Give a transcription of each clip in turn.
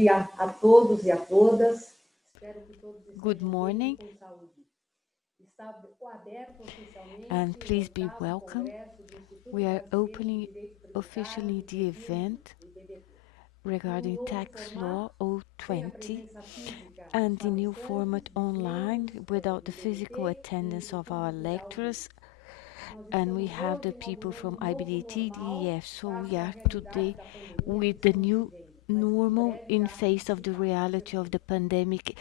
dia a todos e a todas. Espero que todos Good morning, com saúde. Está aberto oficialmente and please be welcome. We are opening officially the event regarding tax law 020 and the new format online without the physical attendance of our lecturers. And we have the people from IBDT, DEF. So we are today with the new normal in face of the reality of the pandemic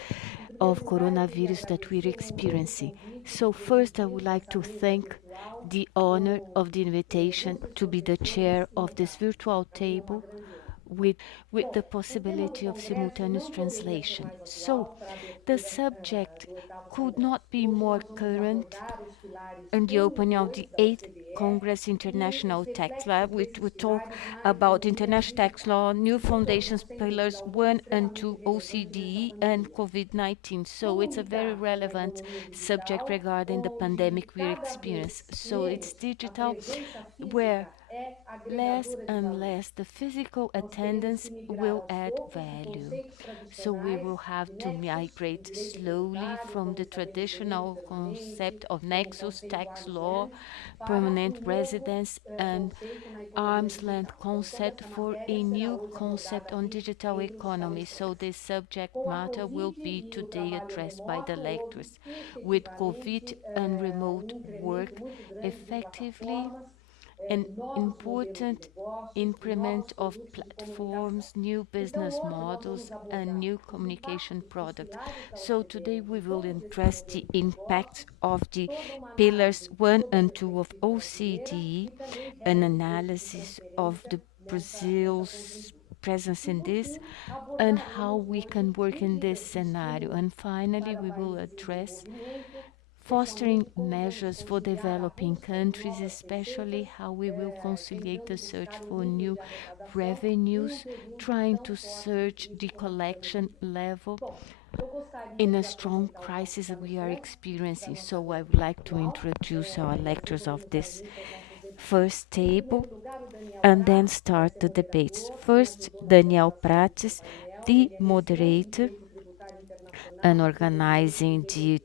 of coronavirus that we're experiencing. So first I would like to thank the honor of the invitation to be the chair of this virtual table with the possibility of simultaneous translation. So the subject could not be more current in the opening of the 8th Congress International Tax Law, which will talk about international tax law, new foundations, pillars 1 and 2, OCDE, and COVID-19. So it's a very relevant subject regarding the pandemic we experience. So it's digital, where less and less the physical attendance will add value. So we will have to migrate slowly from the traditional concept of nexus tax law, permanent residence, and arm's length concept for a new concept on digital economy. So this subject matter will be today addressed by the lecturers with COVID and remote work effectively. An important increment of platforms, new business models, and new communication products. So today we will address the impact of the pillars 1 and 2 of OCDE, an analysis of the Brazil's presence in this, and how we can work in this scenario. And finally, we will address fostering measures for developing countries, especially how we will conciliate the search for new revenues, trying to search the collection level in a strong crisis that we are experiencing. So I would like to introduce our lectures of this first table and then start the debates. First, Daniel Prates, the moderator and organizing the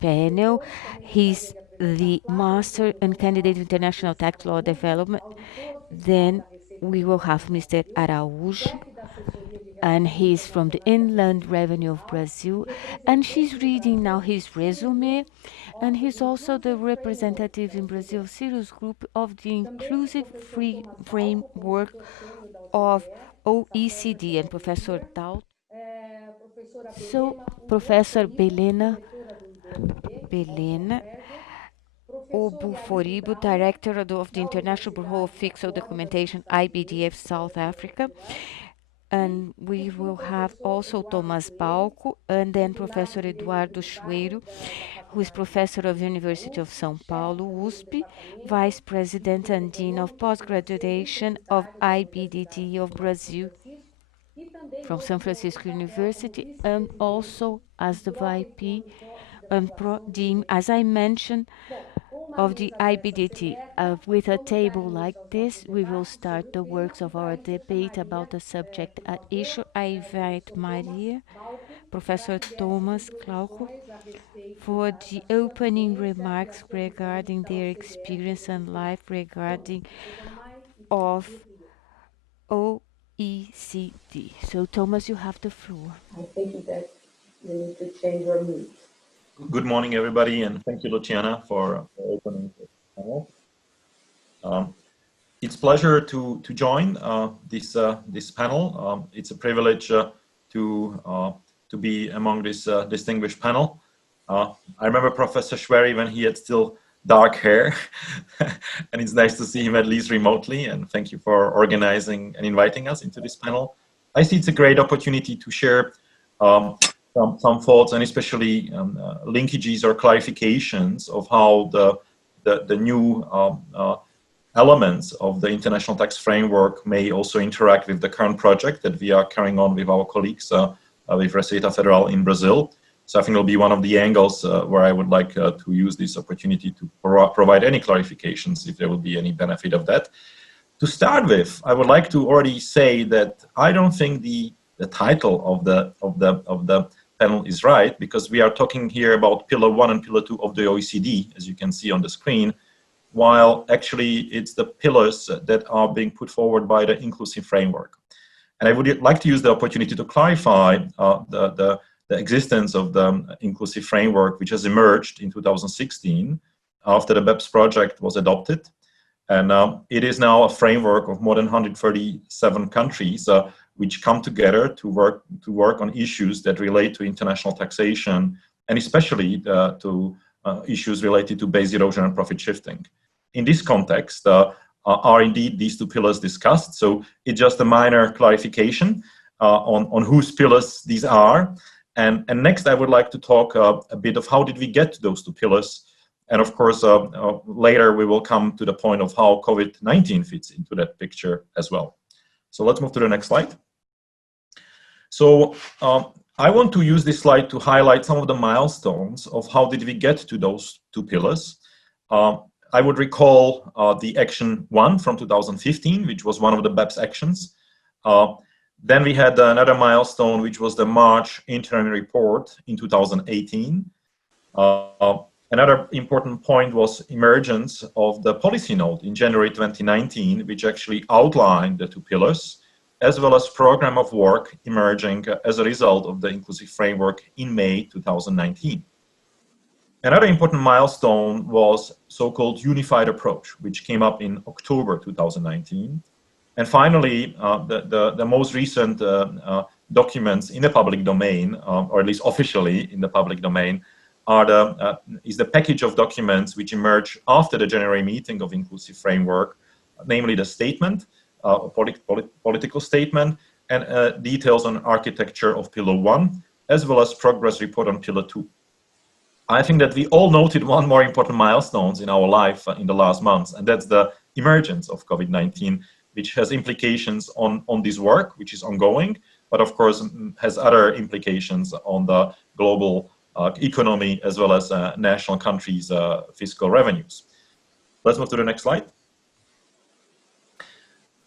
panel. He's the Master and Candidate in International Tax Law Development. Then we will have Mr. Araujo, and he's from the Inland Revenue of Brazil, and she's reading now his resume, and he's also the representative in Brazil Sirius Group of the Inclusive Free Framework of OECD, and Professor Dal. So, Professor Belema, Obuoforibo, Director of the International Bureau of Fiscal Documentation, IBDF South Africa. And we will have also Tomas Balco, and then Professor Eduardo Schoueri, who is Professor of the University of São Paulo, USP, Vice President and Dean of Postgraduation of IBDT of Brazil from San Francisco University, and also as the VP and Dean, as I mentioned, of the IBDT. With a table like this, we will start the works of our debate about the subject at issue. I invite Maria, Professor Tomas Glauco, for the opening remarks regarding their experience and life regarding of OECD. So, Thomas, you have the floor. I think that you need to change your mute. Good morning, everybody, and thank you, Luciana, for opening the panel. It's a pleasure to join this panel. It's a privilege to be among this distinguished panel. I remember Professor Schoueri when he had still dark hair, and it's nice to see him at least remotely. And thank you for organizing and inviting us into this panel. I see it's a great opportunity to share some thoughts, and especially linkages or clarifications of how the new elements of the international tax framework may also interact with the current project that we are carrying on with our colleagues with Receita Federal in Brazil. So I think it'll be one of the angles where I would like to use this opportunity to provide any clarifications if there will be any benefit of that. To start with, I would like to already say that I don't think the the title of the panel is right, because we are talking here about Pillar 1 and Pillar 2 of the OECD, as you can see on the screen, while actually it's the pillars that are being put forward by the inclusive framework. And I would like to use the opportunity to clarify the existence of the inclusive framework, which has emerged in 2016 after the BEPS project was adopted. And it is now a framework of more than 137 countries which come together to work on issues that relate to international taxation, and especially to issues related to base erosion and profit shifting. In this context, are indeed these two pillars discussed? So it's just a minor clarification on whose pillars these are. And next, I would like to talk a bit of how did we get to those two pillars. And of course, later we will come to the point of how COVID-19 fits into that picture as well. So let's move to the next slide. So I want to use this slide to highlight some of the milestones of how did we get to those two pillars. I would recall the action 1 from 2015, which was one of the BEPS actions. Then we had another milestone, which was the March interim report in 2018. Another important point was emergence of the policy note in January 2019, which actually outlined the two pillars, as well as program of work emerging as a result of the inclusive framework in May 2019. Another important milestone was so-called unified approach, which came up in October 2019. And finally, the most recent documents in the public domain, or at least officially in the public domain, is the package of documents which emerged after the January meeting of inclusive framework, namely the statement, political statement, and details on architecture of Pillar 1, as well as progress report on Pillar 2. I think that we all noted one more important milestone in our life in the last months, and that's the emergence of COVID-19, which has implications on this work, which is ongoing, but of course has other implications on the global economy as well as national countries' fiscal revenues. Let's move to the next slide.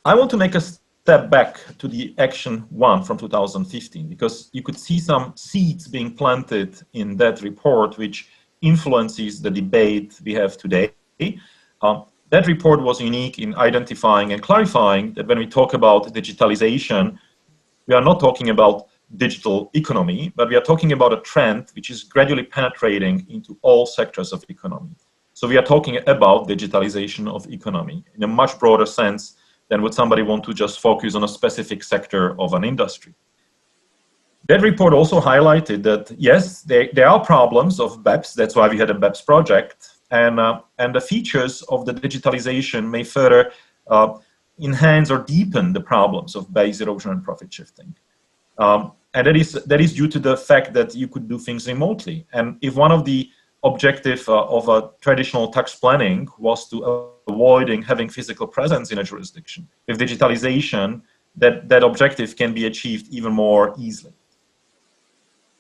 I want to make a step back to the action 1 from 2015, because you could see some seeds being planted in that report, which influences the debate we have today. That report was unique in identifying and clarifying that when we talk about digitalization, we are not talking about digital economy, but we are talking about a trend which is gradually penetrating into all sectors of economy. So we are talking about digitalization of economy in a much broader sense than would somebody want to just focus on a specific sector of an industry. That report also highlighted that, yes, there are problems of BEPS, that's why we had a BEPS project, and the features of the digitalization may further enhance or deepen the problems of base erosion and profit shifting. And that is due to the fact that you could do things remotely. And if one of the objectives of a traditional tax planning was to avoiding having physical presence in a jurisdiction, with digitalization, that objective can be achieved even more easily.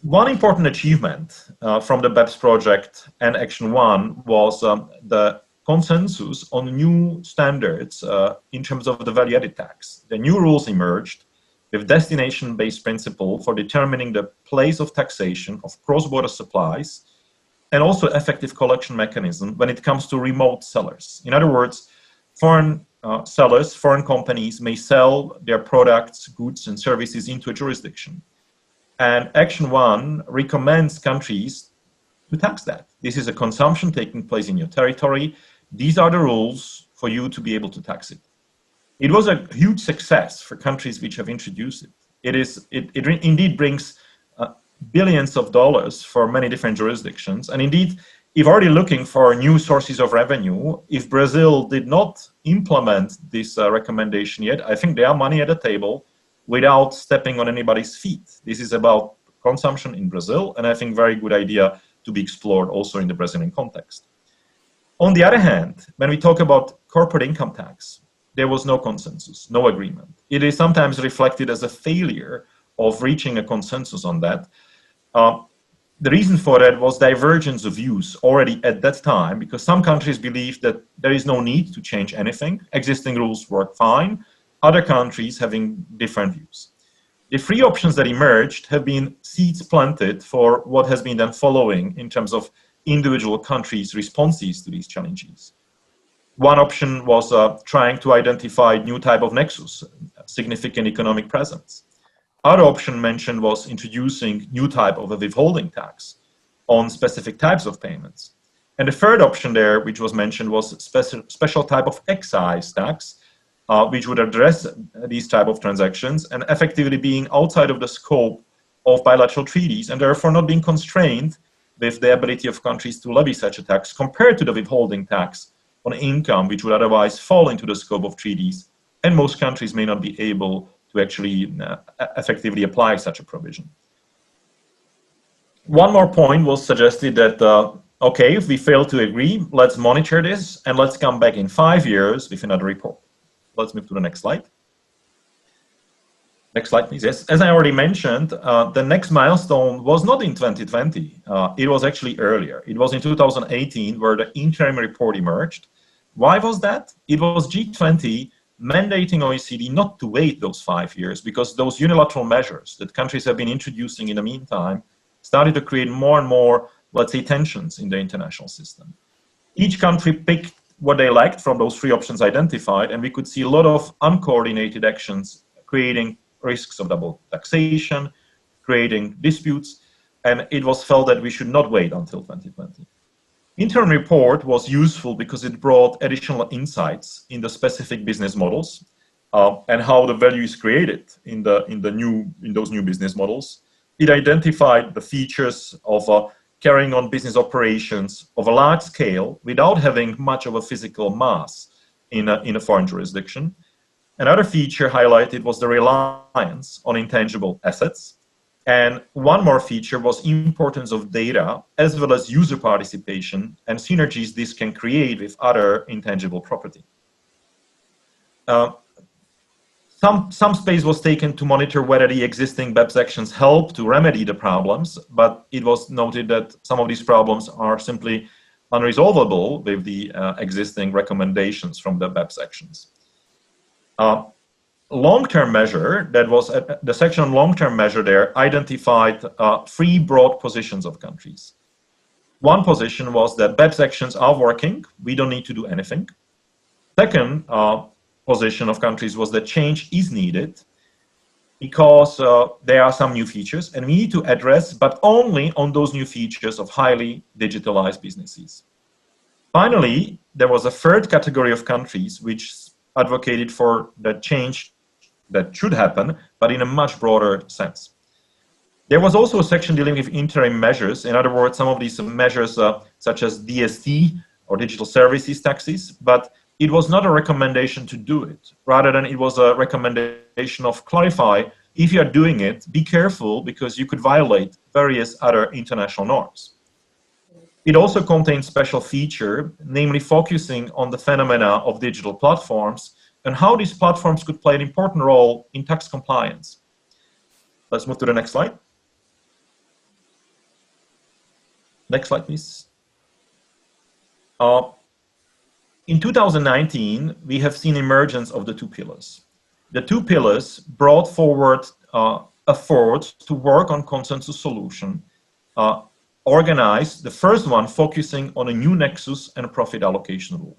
One important achievement from the BEPS project and Action 1 was the consensus on new standards in terms of the value-added tax. The new rules emerged with destination-based principle for determining the place of taxation of cross-border supplies, and also effective collection mechanism when it comes to remote sellers. In other words, foreign sellers, foreign companies may sell their products, goods, and services into a jurisdiction. And Action 1 recommends countries to tax that. This is a consumption taking place in your territory. These are the rules for you to be able to tax it. It was a huge success for countries which have introduced it. It indeed brings billions of dollars for many different jurisdictions. And indeed, if already looking for new sources of revenue, if Brazil did not implement this recommendation yet, I think there are money at the table without stepping on anybody's feet. This is about consumption in Brazil, and I think very good idea to be explored also in the Brazilian context. On the other hand, when we talk about corporate income tax, there was no consensus, no agreement. It is sometimes reflected as a failure of reaching a consensus on that. The reason for that was divergence of views already at that time, because some countries believed that there is no need to change anything. Existing rules work fine. Other countries having different views. The three options that emerged have been seeds planted for what has been then following in terms of individual countries' responses to these challenges. One option was trying to identify new type of nexus, significant economic presence. Other option mentioned was introducing new type of a withholding tax on specific types of payments. And the third option there, which was mentioned, was special type of excise tax, which would address these type of transactions and effectively being outside of the scope of bilateral treaties and therefore not being constrained with the ability of countries to levy such a tax compared to the withholding tax on income, which would otherwise fall into the scope of treaties, and most countries may not be able to actually effectively apply such a provision. One more point was suggested that, okay, if we fail to agree, let's monitor this and let's come back in 5 years with another report. Let's move to the next slide. Next slide, please. Yes, as I already mentioned, the next milestone was not in 2020. It was actually earlier. It was in 2018 where the interim report emerged. Why was that? It was G20 mandating OECD not to wait those 5 years because those unilateral measures that countries have been introducing in the meantime started to create more and more, let's say, tensions in the international system. Each country picked what they liked from those three options identified, and we could see a lot of uncoordinated actions creating risks of double taxation, creating disputes, and it was felt that we should not wait until 2020. Interim report was useful because it brought additional insights in the specific business models and how the value is created in those new business models. It identified the features of carrying on business operations of a large scale without having much of a physical mass in a foreign jurisdiction. Another feature highlighted was the reliance on intangible assets. And one more feature was importance of data as well as user participation and synergies this can create with other intangible property. Some space was taken to monitor whether the existing BEPS actions help to remedy the problems, but it was noted that some of these problems are simply unresolvable with the existing recommendations from the BEPS actions. Long-term measure, that was the section on long-term measure there, identified three broad positions of countries. One position was that BEPS actions are working, we don't need to do anything. Second position of countries was that change is needed because there are some new features and we need to address, but only on those new features of highly digitalized businesses. Finally, there was a third category of countries which advocated for the change that should happen, but in a much broader sense. There was also a section dealing with interim measures. In other words, some of these measures such as DST or digital services taxes, but it was not a recommendation to do it. Rather than it was a recommendation of clarify, if you are doing it, be careful because you could violate various other international norms. It also contains special feature, namely focusing on the phenomena of digital platforms and how these platforms could play an important role in tax compliance. Let's move to the next slide. Next slide, please. In 2019, we have seen emergence of the two pillars. The two pillars brought forward efforts to work on consensus solution, organized, the first one focusing on a new nexus and a profit allocation rule.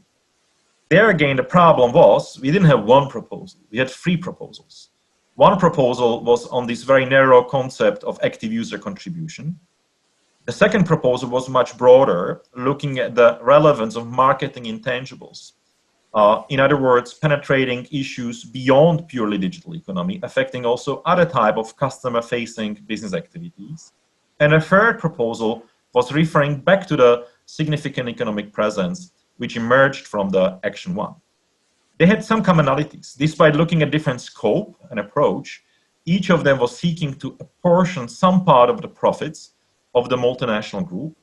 There again, the problem was we didn't have one proposal, we had three proposals. One proposal was on this very narrow concept of active user contribution. The second proposal was much broader, looking at the relevance of marketing intangibles. In other words, penetrating issues beyond purely digital economy, affecting also other type of customer-facing business activities. And a third proposal was referring back to the significant economic presence which emerged from the Action 1. They had some commonalities. Despite looking at different scope and approach, each of them was seeking to apportion some part of the profits of the multinational group.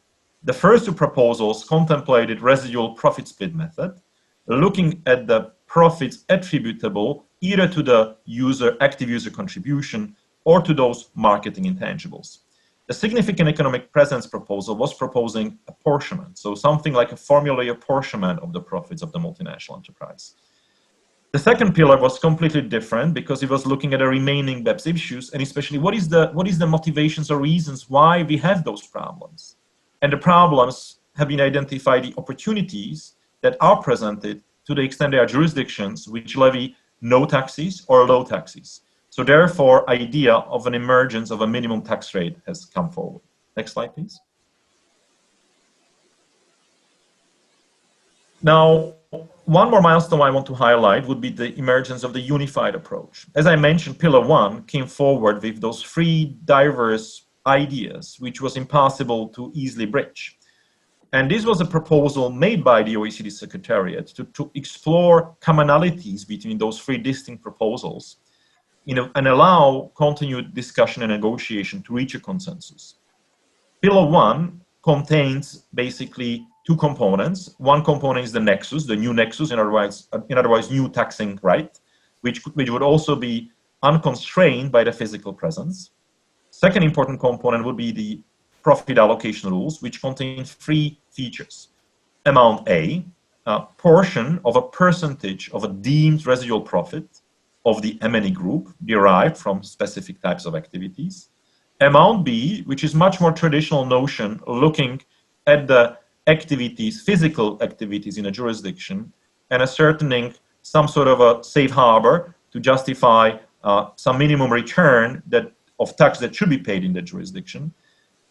The first two proposals contemplated residual profit split method, looking at the profits attributable either to the active user contribution or to those marketing intangibles. The significant economic presence proposal was proposing apportionment, so something like a formula apportionment of the profits of the multinational enterprise. The second pillar was completely different because it was looking at the remaining BEPS issues, and especially what is the motivations or reasons why we have those problems. And the problems have been identified, the opportunities that are presented to the extent there are jurisdictions which levy no taxes or low taxes. So therefore, idea of an emergence of a minimum tax rate has come forward. Next slide, please. Now, one more milestone I want to highlight would be the emergence of the unified approach. As I mentioned, Pillar 1 came forward with those three diverse ideas, which was impossible to easily bridge. And this was a proposal made by the OECD Secretariat to explore commonalities between those three distinct proposals, and allow continued discussion and negotiation to reach a consensus. Pillar 1 contains basically two components. One component is the nexus, the new nexus, in other words, new taxing right, which would also be unconstrained by the physical presence. Second important component would be the profit allocation rules, which contain three features. Amount A, a portion of a percentage of a deemed residual profit of the M&E group derived from specific types of activities. Amount B, which is much more traditional notion, looking at the activities, physical activities in a jurisdiction, and ascertaining some sort of a safe harbor to justify some minimum return of tax that should be paid in the jurisdiction.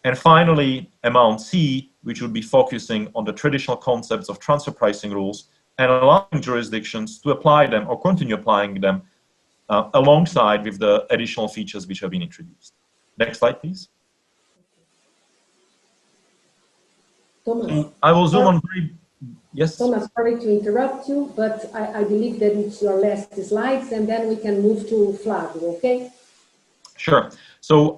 And finally, amount C, which would be focusing on the traditional concepts of transfer pricing rules and allowing jurisdictions to apply them or continue applying them alongside with the additional features which have been introduced. Next slide, please. Thomas, I will zoom on very, yes? Thomas, sorry to interrupt you, but I believe that it's your last slides, and then we can move to Flavio, okay? Sure. So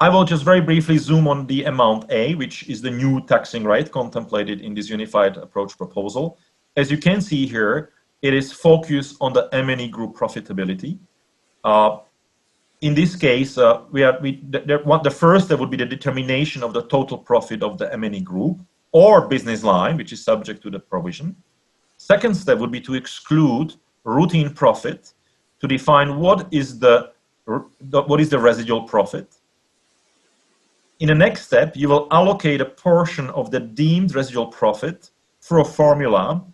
I will just very briefly zoom on the amount A, which is the new taxing right contemplated in this unified approach proposal. As you can see here, it is focused on the M&E group profitability. In this case, the first step would be the determination of the total profit of the M&E group or business line, which is subject to the provision. Second step would be to exclude routine profit to define what is the residual profit. In the next step, you will allocate a portion of the deemed residual profit through a formula,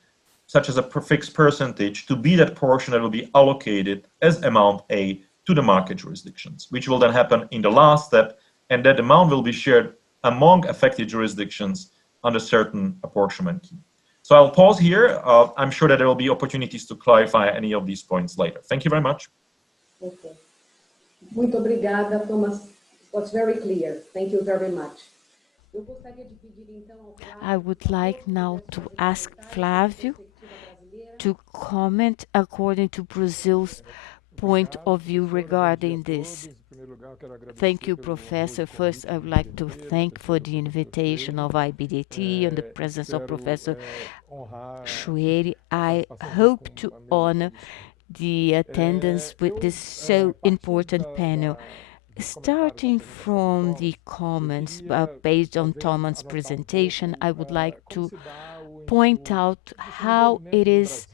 such as a fixed percentage, to be that portion that will be allocated as amount A to the market jurisdictions, which will then happen in the last step, and that amount will be shared among affected jurisdictions under certain apportionment key. So I'll pause here. I'm sure that there will be opportunities to clarify any of these points later. Thank you very much. Okay. Muito obrigada, Thomas. It was very clear. Thank you very much. I would like now to ask Flavio to comment according to Brazil's point of view regarding this. Thank you, Professor. First, I would like to thank for the invitation of IBDT and the presence of Professor Schoueri. I hope to honor the attendance with this so important panel. Starting from the comments based on Tomas' presentation, I would like to point out how it is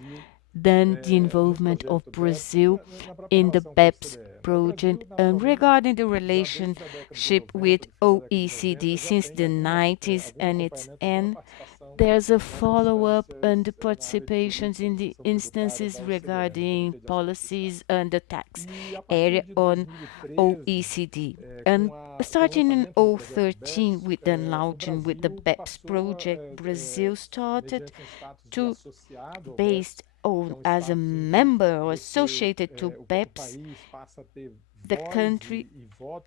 done the involvement of Brazil in the BEPS project and regarding the relationship with OECD since the 90s and its end. There's a follow-up and the participations in the instances regarding policies and the tax area on OECD. And starting in 2013 with the launching with the BEPS project, Brazil started to, based on as a member or associated to BEPS, the country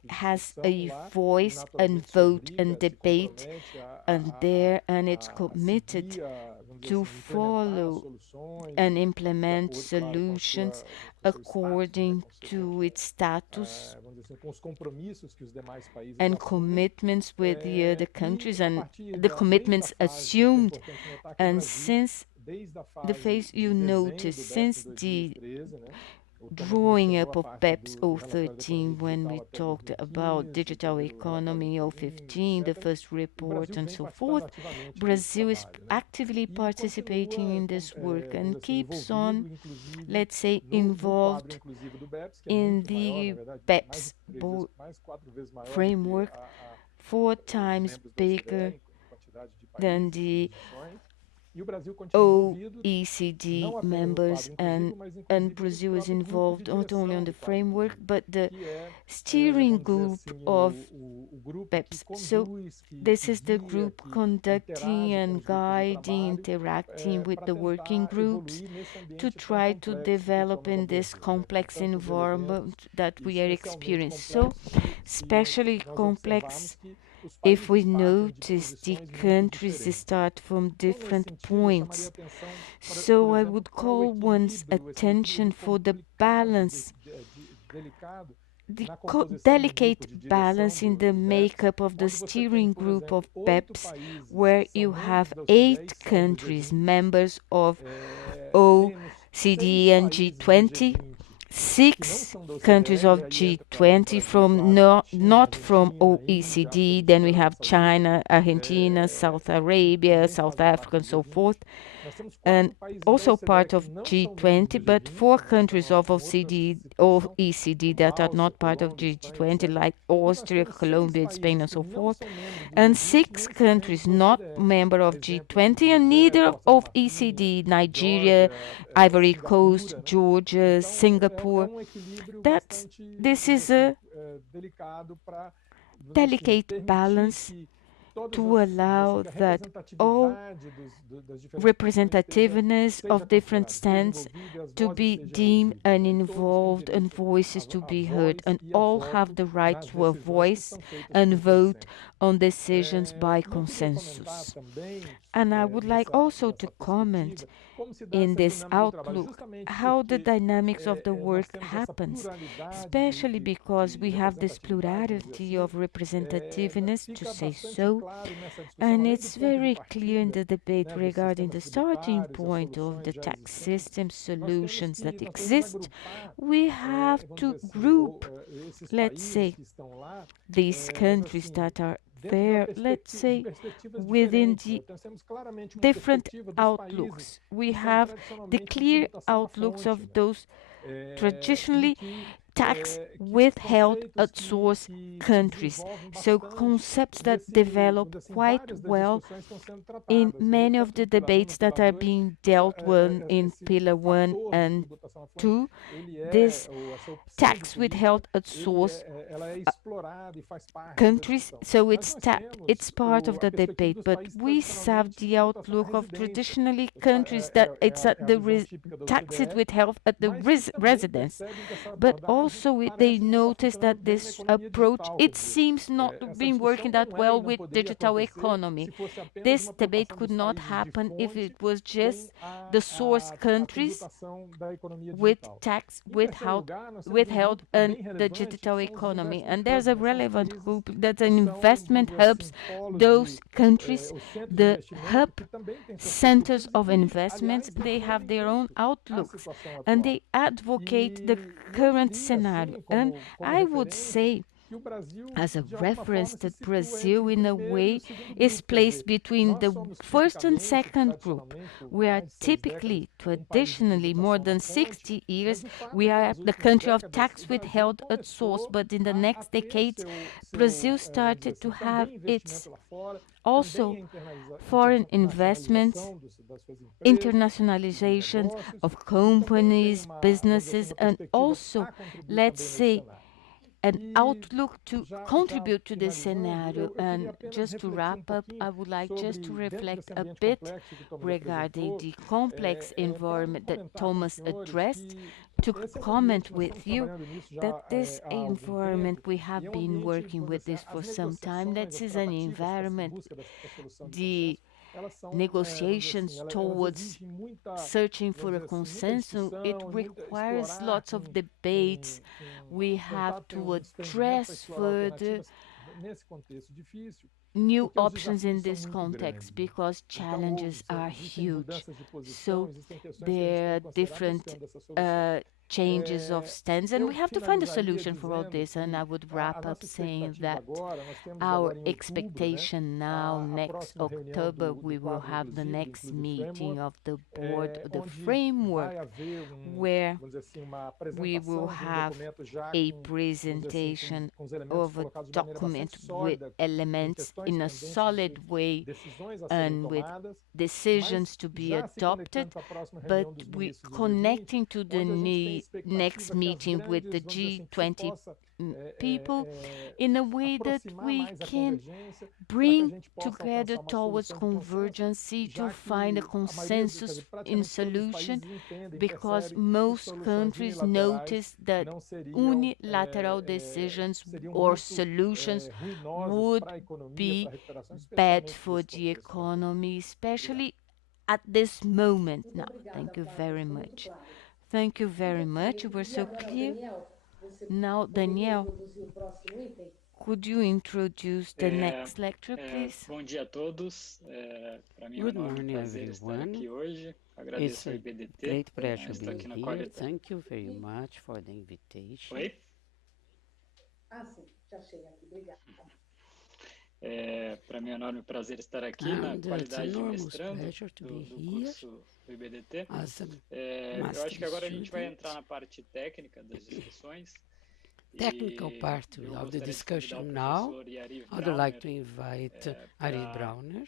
has a voice and vote and debate and it's committed to follow and implement solutions according to its status and commitments with the other countries and the commitments assumed. And since the phase you notice, since the drawing up of BEPS 013 when we talked about digital economy 015, the first report and so forth. Brazil is actively participating in this work and keeps on, let's say, involved in the BEPS framework 4 times bigger than the OECD members, and Brazil is involved not only on the framework but the steering group of BEPS. So this is the group conducting and guiding, interacting with the working groups to try to develop in this complex environment that we are experiencing. So especially complex if we notice the countries start from different points. So I would call one's attention for the balance, the delicate balance in the makeup of the steering group of BEPS, where you have 8 countries members of OCDE and G20, 6 countries of G20 from not from OECD. Then we have China, Argentina, South Arabia, South Africa, and so forth, and also part of G20, but 4 countries of OECD that are not part of G20, like Austria, Colombia, Spain, and so forth, and 6 countries not member of G20 and neither of OECD, Nigeria, Ivory Coast, Georgia, Singapore. This is a delicate balance to allow that all representativeness of different stands to be deemed and involved and voices to be heard, and all have the right to a voice and vote on decisions by consensus. And I would like also to comment in this outlook how the dynamics of the work happens, especially because we have this plurality of representativeness, to say so, and it's very clear in the debate regarding the starting point of the tax system solutions that exist. We have to group, let's say, these countries that are there, let's say, within the different outlooks. We have the clear outlooks of those traditionally tax withheld at source countries. So concepts that develop quite well in many of the debates that are being dealt with in Pillar 1 and 2. This tax withheld at source countries, so it's part of the debate, but we have the outlook of traditionally countries that it's at the tax it withheld at the residence, but also they notice that this approach, it seems not to be working that well with digital economy. This debate could not happen if it was just the source countries with tax withheld and the digital economy. And there's a relevant group that's an investment hubs, those countries, the hub centers of investments, they have their own outlooks and they advocate the current scenario. And I would say, as a reference, that Brazil in a way is placed between the first and second group. We are typically, traditionally, more than 60 years, we are the country of tax withheld at source, but in the next decades, Brazil started to have its also foreign investments, internationalizations of companies, businesses, and also, let's say, an outlook to contribute to this scenario. And just to wrap up, I would like just to reflect a bit regarding the complex environment that Tomas addressed, to comment with you that this environment, we have been working with this for some time. That is an environment, the negotiations towards searching for a consensus, it requires lots of debates. We have to address further new options in this context because challenges are huge. So there are different changes of stance, and we have to find a solution for all this. And I would wrap up saying that our expectation now, next October, we will have the next meeting of the board, the framework, where we will have a presentation of a document with elements in a solid way and with decisions to be adopted, but we connecting to the next meeting with the G20 people in a way that we can bring together towards convergence to find a consensus in solution, because most countries notice that unilateral decisions or solutions would be bad for the economy, especially at this moment now. Thank you very much. Thank you very much. You were so clear. Now, Daniel, could you introduce the next lecture, please? Bom dia a todos. Para mim é um Good enorme morning, prazer estar aqui everyone. hoje. It's Agradeço ao a IBDT great por pleasure estar being aqui na here. quarta. Thank you very much for the invitation. Oi? Sim, já achei aqui, obrigada. Para mim é um enorme prazer estar aqui na And it's qualidade de enormous mestrando pleasure to be do here curso do IBDT. as a Eu acho master que agora a gente vai student. entrar na parte técnica das discussões. Technical part Eu of the gostaria de convidar discussion o now. professor Yariv I would like Brauner to invite para Yariv Brauner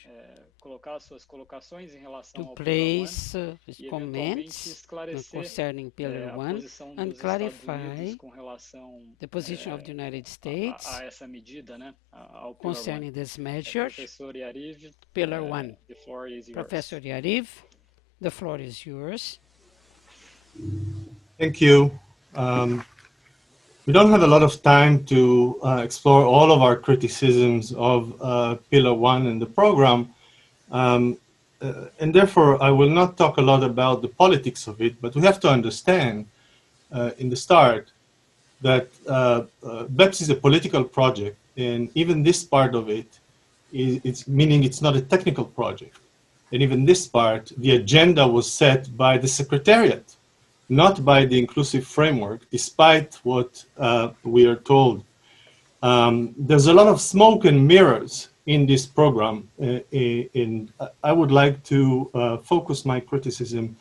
colocar suas colocações em relação to ao Pillar 1 place his e eventualmente comments esclarecer concerning Pillar a 1 posição and dos Estados clarify Unidos com relação the position of the United States a essa medida, né, ao Pillar 1. concerning this measure. Professor Yariv, Pillar 1. the floor is yours. Professor Yariv, the floor is yours. Thank you. We don't have a lot of time to explore all of our criticisms of Pillar 1 in the program, and therefore I will not talk a lot about the politics of it, but we have to understand in the start that BEPS is a political project, and even this part of it, it's meaning it's not a technical project. And even this part, the agenda was set by the Secretariat, not by the inclusive framework, despite what we are told. There's a lot of smoke and mirrors in this program, and I would like to focus my criticism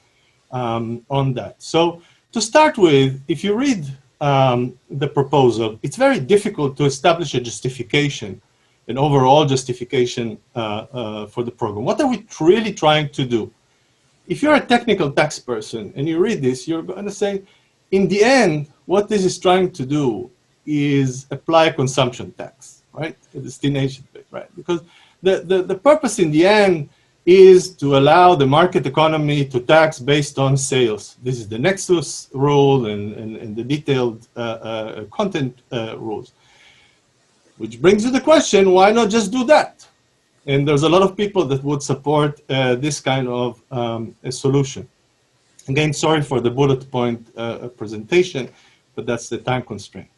on that. So to start with, if you read the proposal, it's very difficult to establish a justification, an overall justification for the program. What are we really trying to do? If you're a technical tax person and you read this, you're going to say, in the end, what this is trying to do is apply consumption tax, right? A destination bit, right? Because the purpose in the end is to allow the market economy to tax based on sales. This is the nexus rule and the detailed content rules. Which brings you the question, why not just do that? And there's a lot of people that would support this kind of a solution. Again, sorry for the bullet point presentation, but that's the time constraint.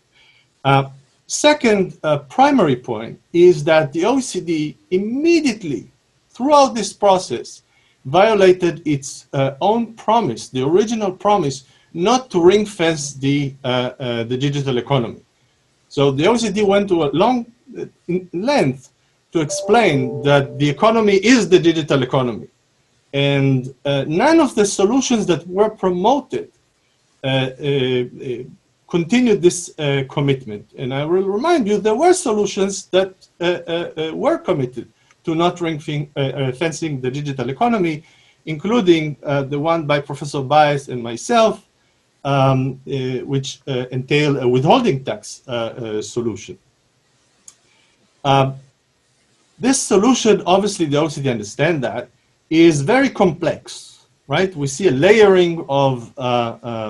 Second primary point is that the OECD immediately, throughout this process, violated its own promise, the original promise, not to ring fence the digital economy. So the OECD went to a long length to explain that the economy is the digital economy. And none of the solutions that were promoted continued this commitment. And I will remind you, there were solutions that were committed to not ring fencing the digital economy, including the one by Professor Baez and myself, which entail a withholding tax solution. This solution, obviously the OECD understand that, is very complex, right? We see a layering of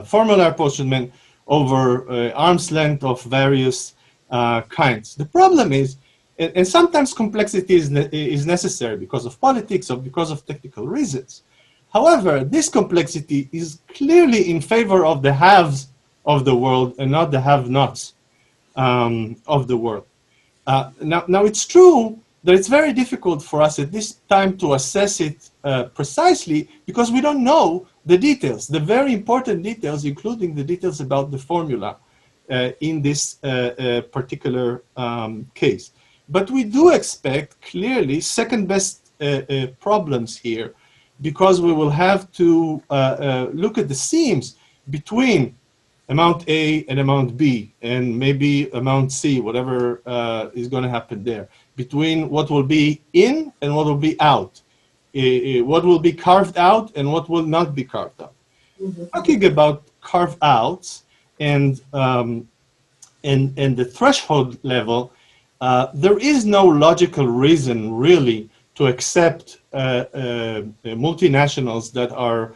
formula apportionment over arm's length of various kinds. The problem is, and sometimes complexity is necessary because of politics or because of technical reasons. However, this complexity is clearly in favor of the haves of the world and not the have-nots of the world. Now it's true that it's very difficult for us at this time to assess it precisely because we don't know the details, the very important details, including the details about the formula in this particular case. But we do expect clearly second best problems here, because we will have to look at the seams between amount A and amount B, and maybe amount C, whatever is going to happen there, between what will be in and what will be out, what will be carved out and what will not be carved out. Talking about carve outs and the threshold level, there is no logical reason really to accept multinationals that are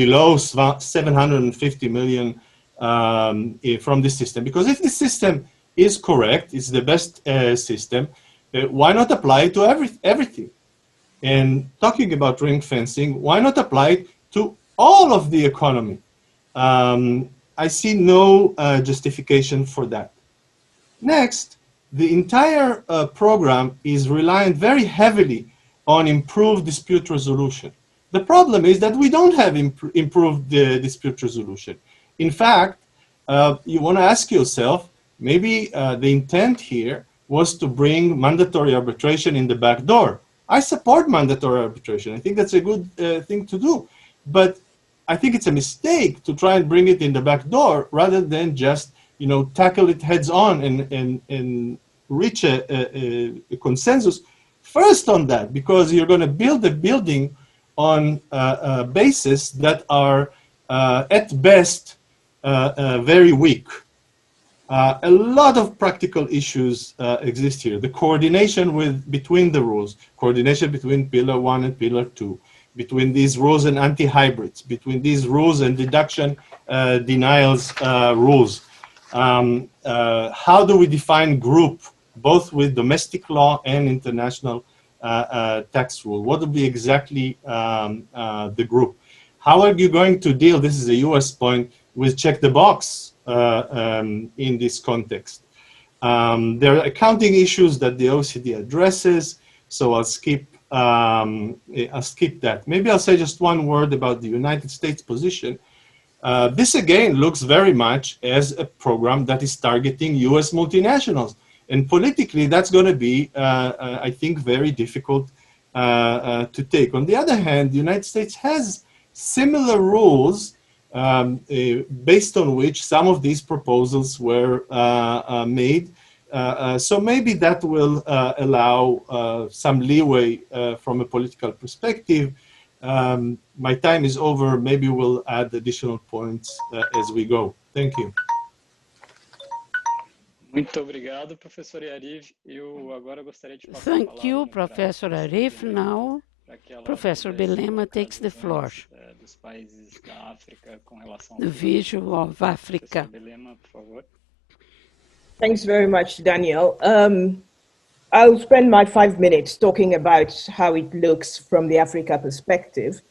below 750 million from this system. Because if the system is correct, it's the best system, why not apply it to everything? And talking about ring fencing, why not apply it to all of the economy? I see no justification for that. Next, the entire program is reliant very heavily on improved dispute resolution. The problem is that we don't have improved dispute resolution. In fact, you want to ask yourself, maybe the intent here was to bring mandatory arbitration in the back door. I support mandatory arbitration. I think that's a good thing to do. But I think it's a mistake to try and bring it in the back door rather than just, you know, tackle it heads on and reach a consensus first on that, because you're going to build a building on a basis that are at best very weak. A lot of practical issues exist here. The coordination between the rules, coordination between Pillar 1 and Pillar 2, between these rules and anti-hybrids, between these rules and deduction denials rules. How do we define group, both with domestic law and international tax rule? What will be exactly the group? How are you going to deal, this is a US point, with check the box in this context? There are accounting issues that the OECD addresses, so I'll skip that. Maybe I'll say just one word about the United States position. This again looks very much as a program that is targeting US multinationals. And politically, that's going to be, I think, very difficult to take. On the other hand, the United States has similar rules based on which some of these proposals were made. So maybe that will allow some leeway from a political perspective. My time is over. Maybe we'll add additional points as we go. Thank you. Muito obrigado, professor Yariv. Eu agora gostaria de passar a Thank palavra you, para Professor Arif. Now, Professor Belema takes the floor. Dos países da África com relação The visual of Africa. Professor Belema, por favor. Thanks very much, Daniel. I'll spend my 5 minutes talking about how it looks from the Africa perspective.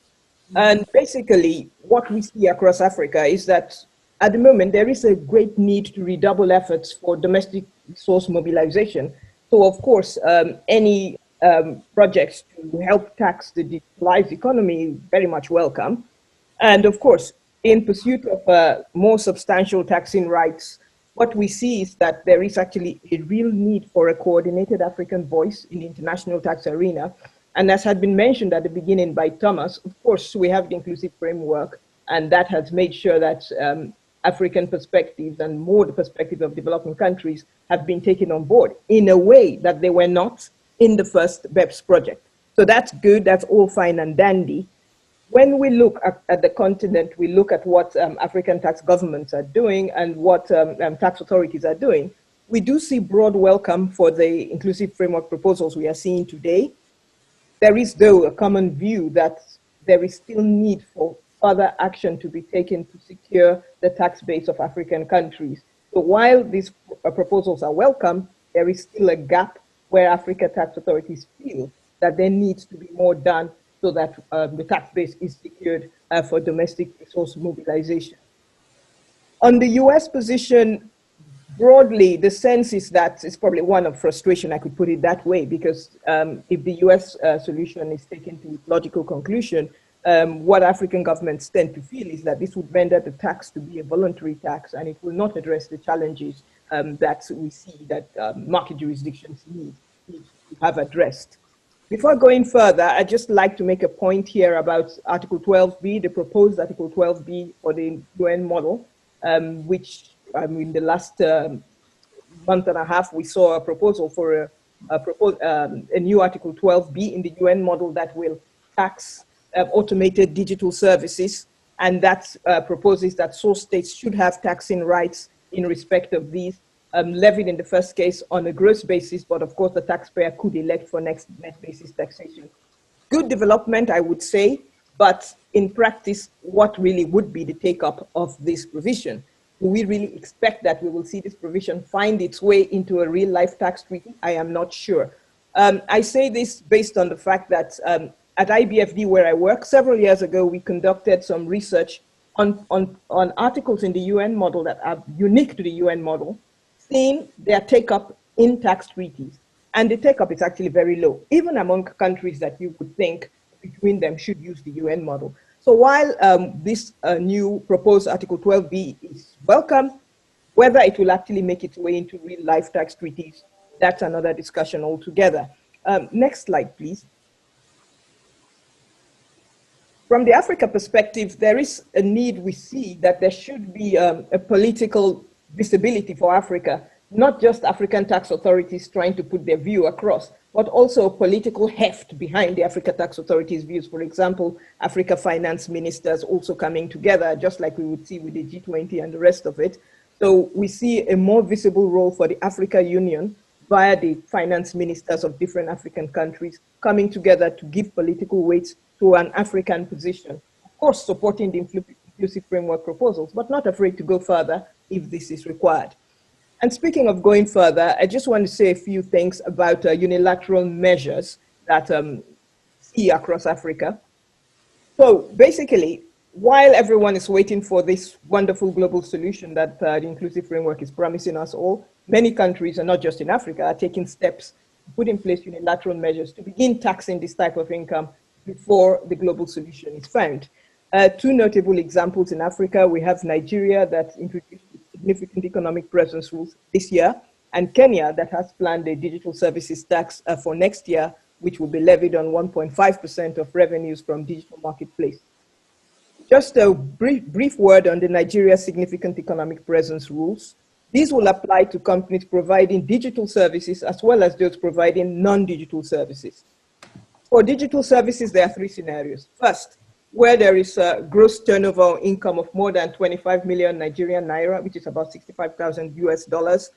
And basically, what we see across Africa is that at the moment, there is a great need to redouble efforts for domestic resource mobilization. So, of course, any projects to help tax the digitalized economy very much welcome. And of course, in pursuit of more substantial taxing rights, what we see is that there is actually a real need for a coordinated African voice in the international tax arena. And as had been mentioned at the beginning by Tomas, of course, we have the inclusive framework, and that has made sure that African perspectives and more the perspective of developing countries have been taken on board in a way that they were not in the first BEPS project. So that's good, that's all fine and dandy. When we look at the continent, we look at what African tax governments are doing and what tax authorities are doing. We do see broad welcome for the inclusive framework proposals we are seeing today. There is, though, a common view that there is still need for further action to be taken to secure the tax base of African countries. So while these proposals are welcome, there is still a gap where Africa tax authorities feel that there needs to be more done so that the tax base is secured for domestic resource mobilization. On the US position, broadly, the sense is that it's probably one of frustration, I could put it that way, because if the US solution is taken to its logical conclusion, what African governments tend to feel is that this would render the tax to be a voluntary tax, and it will not address the challenges that we see that market jurisdictions need to have addressed. Before going further, I'd just like to make a point here about Article 12b, the proposed Article 12b for the UN model, which in the last month and a half, we saw a proposal for a new Article 12b in the UN model that will tax automated digital services, and that proposes that source states should have taxing rights in respect of these, levied in the first case on a gross basis, but of course the taxpayer could elect for net basis taxation. Good development, I would say, but in practice, what really would be the take-up of this provision? Do we really expect that we will see this provision find its way into a real-life tax treaty? I am not sure. I say this based on the fact that at IBFD, where I work, several years ago, we conducted some research on articles in the UN model that are unique to the UN model, seeing their take-up in tax treaties. And the take-up is actually very low, even among countries that you would think between them should use the UN model. So while this new proposed Article 12b is welcome, whether it will actually make its way into real-life tax treaties, that's another discussion altogether. Next slide, please. From the Africa perspective, there is a need, we see, that there should be a political visibility for Africa, not just African tax authorities trying to put their view across, but also political heft behind the Africa tax authorities' views. For example, Africa finance ministers also coming together, just like we would see with the G20 and the rest of it. So we see a more visible role for the Africa Union via the finance ministers of different African countries coming together to give political weight to an African position. Of course, supporting the inclusive framework proposals, but not afraid to go further if this is required. And speaking of going further, I just want to say a few things about unilateral measures that see across Africa. So basically, while everyone is waiting for this wonderful global solution that the inclusive framework is promising us all, many countries, and not just in Africa, are taking steps to put in place unilateral measures to begin taxing this type of income before the global solution is found. Two notable examples in Africa, we have Nigeria that introduced significant economic presence rules this year, and Kenya that has planned a digital services tax for next year, which will be levied on 1.5% of revenues from digital marketplace. Just a brief word on the Nigeria significant economic presence rules. These will apply to companies providing digital services as well as those providing non-digital services. For digital services, there are three scenarios. First, where there is a gross turnover or income of more than 25 million Nigerian naira, which is about 65,000 US dollars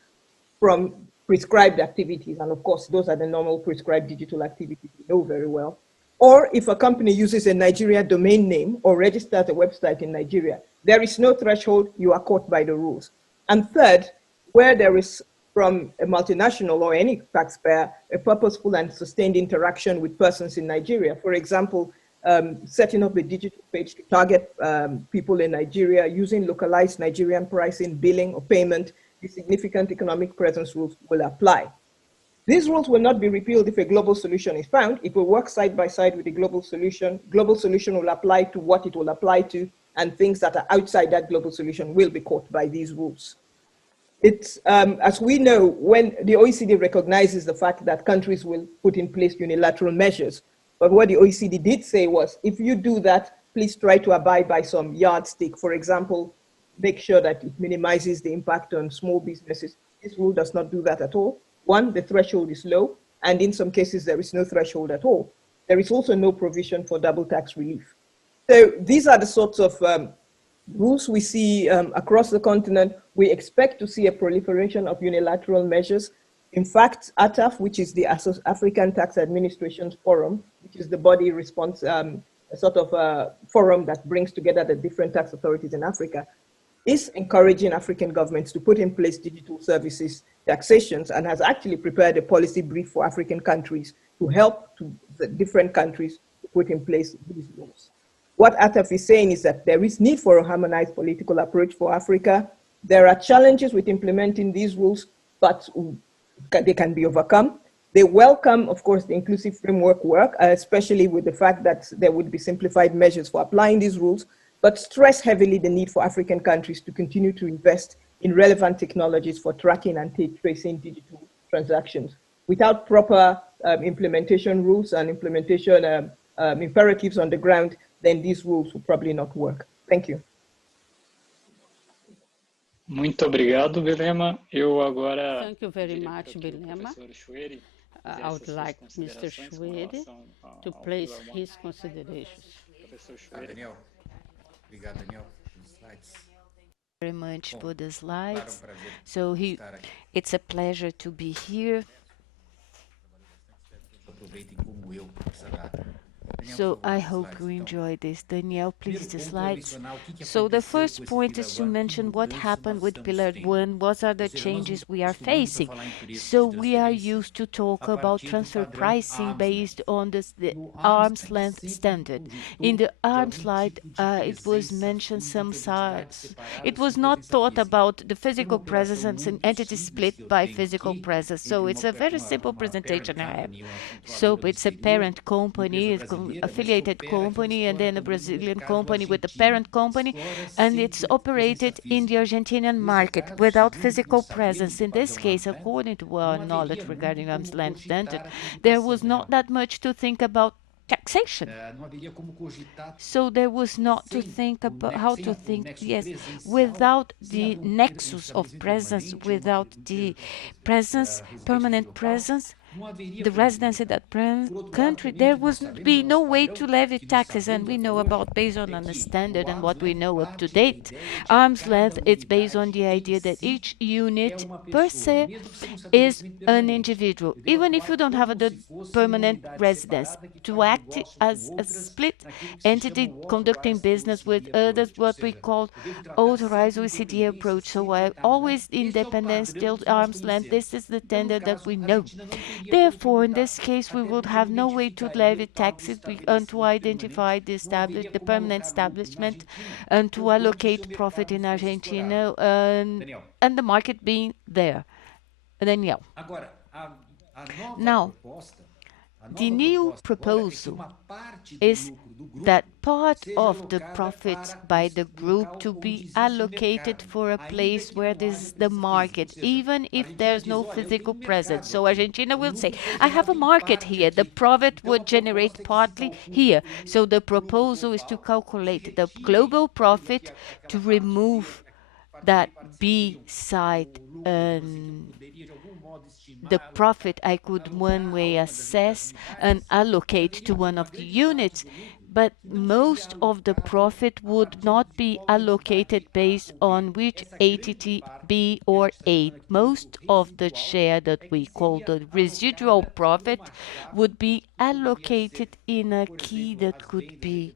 from prescribed activities. And of course, those are the normal prescribed digital activities you know very well. Or if a company uses a Nigeria domain name or registers a website in Nigeria, there is no threshold, you are caught by the rules. And third, where there is from a multinational or any taxpayer, a purposeful and sustained interaction with persons in Nigeria. For example, setting up a digital page to target people in Nigeria using localized Nigerian pricing, billing, or payment, the significant economic presence rules will apply. These rules will not be repealed if a global solution is found. It will work side by side with the global solution. Global solution will apply to what it will apply to, and things that are outside that global solution will be caught by these rules. It's, as we know, when the OECD recognizes the fact that countries will put in place unilateral measures, but what the OECD did say was, if you do that, please try to abide by some yardstick. For example, make sure that it minimizes the impact on small businesses. This rule does not do that at all. One, the threshold is low, and in some cases, there is no threshold at all. There is also no provision for double tax relief. So these are the sorts of rules we see across the continent. We expect to see a proliferation of unilateral measures. In fact, ATAF, which is the African Tax Administrations Forum, which is the body response, a sort of forum that brings together the different tax authorities in Africa, is encouraging African governments to put in place digital services taxations, and has actually prepared a policy brief for African countries to help to the different countries to put in place these laws. What ATAF is saying is that there is need for a harmonized political approach for Africa. There are challenges with implementing these rules, but they can be overcome. They welcome, of course, the inclusive framework work, especially with the fact that there would be simplified measures for applying these rules, but stress heavily the need for African countries to continue to invest in relevant technologies for tracking and tracing digital transactions. Without proper implementation rules and implementation imperatives on the ground, then these rules will probably not work. Thank you. Muito obrigado, Belema. Eu agora Thank you very much, Belema. I would like Mr. Schoueri to place his considerations. Daniel. Obrigado, Daniel. Slides. Very much for the slides. So it's a pleasure to be here. So I hope you enjoy this. Daniel, please, the slides. So the first point is to mention what happened with Pillar 1, what are the changes we are facing. So we are used to talk about transfer pricing based on the arm's length standard. In the arm's length, it was mentioned some size. It was not thought about the physical presence and entity split by physical presence. So it's a very simple presentation I have. So it's a parent company, it's affiliated company, and then a Brazilian company with a parent company, and it's operated in the Argentinian market without physical presence. In this case, according to our knowledge regarding arm's length standard, there was not that much to think about taxation. So there was not to think about how to think, yes, without the nexus of presence, without the presence, permanent presence, the residency that country, there would be no way to levy taxes. And we know about, based on the standard and what we know up to date, arm's length, it's based on the idea that each unit per se is an individual. Even if you don't have a permanent residence, to act as a split entity conducting business with others, what we call authorized OECD approach. So always independence, still arm's length, this is the standard that we know. Therefore, in this case, we would have no way to levy taxes and to identify the permanent establishment and to allocate profit in Argentina and the market being there. Daniel. Now, the new proposal is that part of the profits by the group to be allocated for a place where this is the market, even if there's no physical presence. So Argentina will say, I have a market here. The profit would generate partly here. So the proposal is to calculate the global profit to remove that B side the profit I could one way assess and allocate to one of the units, but most of the profit would not be allocated based on which entity B or A. Most of the share that we call the residual profit would be allocated in a key that could be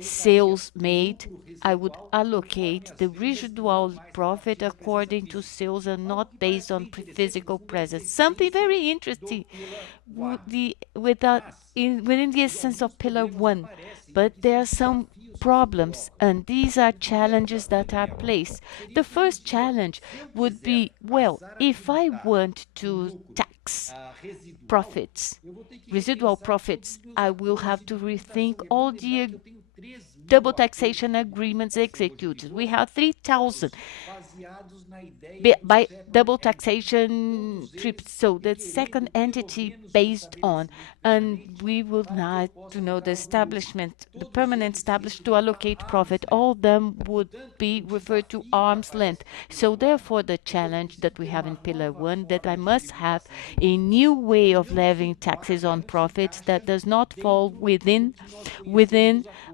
sales made. I would allocate the residual profit according to sales and not based on physical presence. Something very interesting within the essence of Pillar 1, but there are some problems, and these are challenges that are placed. The first challenge would be, well, if I want to tax profits, residual profits, I will have to rethink all the double taxation agreements executed. We have 3,000 by double taxation trips. So the second entity based on, and we would like to know the establishment, the permanent established to allocate profit. All of them would be referred to arm's length. So therefore, the challenge that we have in Pillar 1, that I must have a new way of levying taxes on profits that does not fall within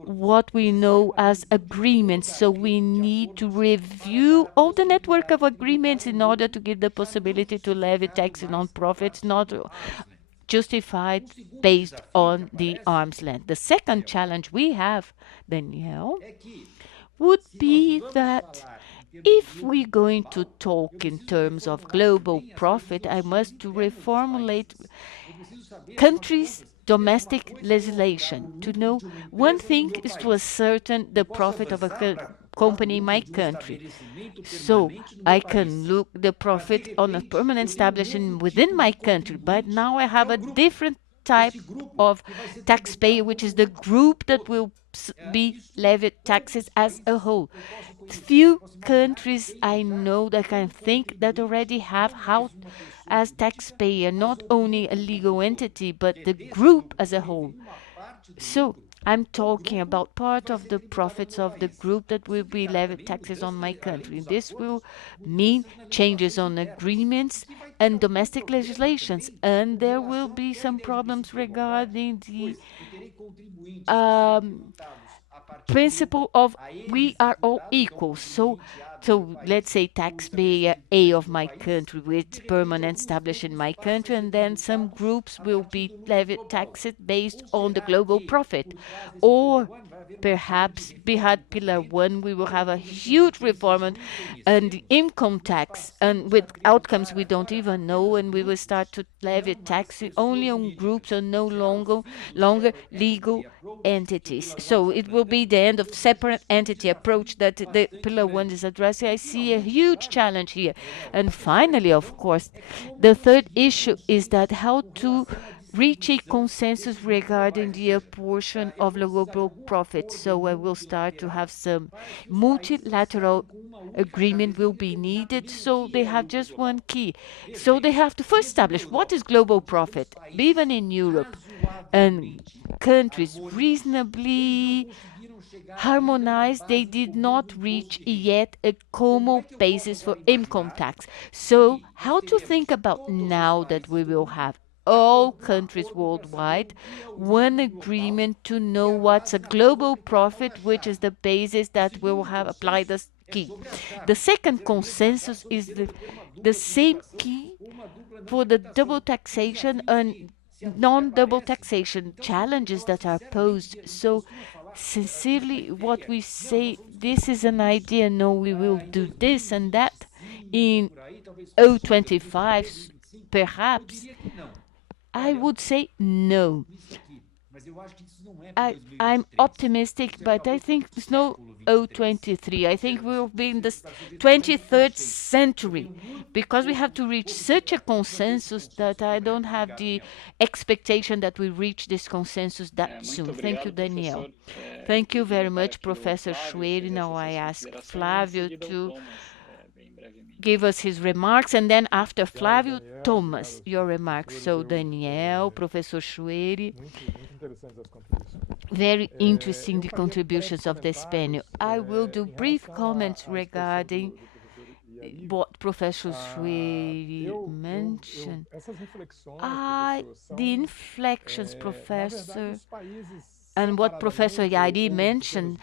what we know as agreements. So we need to review all the network of agreements in order to give the possibility to levy taxes on profits not justified based on the arm's length. The second challenge we have, Daniel, would be that if we're going to talk in terms of global profit, I must to reformulate countries' domestic legislation. To know, one thing is to ascertain the profit of a company in my country. So I can look the profit on a permanent establishment within my country, but now I have a different type of taxpayer, which is the group that will be levied taxes as a whole. Few countries I know that can think that already have how as taxpayer not only a legal entity but the group as a whole. So I'm talking about part of the profits of the group that will be levied taxes on my country. This will mean changes on agreements and domestic legislations, and there will be some problems regarding the principle of we are all equal. So let's say taxpayer A of my country with permanent established in my country, and then some groups will be levied taxes based on the global profit. Or perhaps behind Pillar 1 we will have a huge reform and income tax, and with outcomes we don't even know, and we will start to levy tax only on groups and no longer legal entities. So it will be the end of separate entity approach that the Pillar 1 is addressing. I see a huge challenge here. And finally, of course, the third issue is that how to reach a consensus regarding the apportion of global profits. So I will start to have some multilateral agreement will be needed. So they have just one key. So they have to first establish what is global profit, even in Europe. And countries reasonably harmonized, they did not reach yet a common basis for income tax. So how to think about now that we will have all countries worldwide one agreement to know what's a global profit, which is the basis that will have applied as key. The second consensus is the same key for the double taxation and non-double taxation challenges that are posed. So sincerely what we say, this is an idea, no, we will do this and that in 025 perhaps. I would say no. I'm optimistic, but I think it's no 023. I think we'll be in the 23rd century because we have to reach such a consensus that I don't have the expectation that we reach this consensus that soon. Thank you, Daniel. Thank you very much, Professor Schoueri. Now I ask Flavio to give us his remarks, and then after Flavio, Tomas, your remarks. So Daniel, Professor Schoueri. Very interesting the contributions of this panel. I will do brief comments regarding what Professor Schoueri mentioned. The inflections, Professor, and what Professor Yariv mentioned,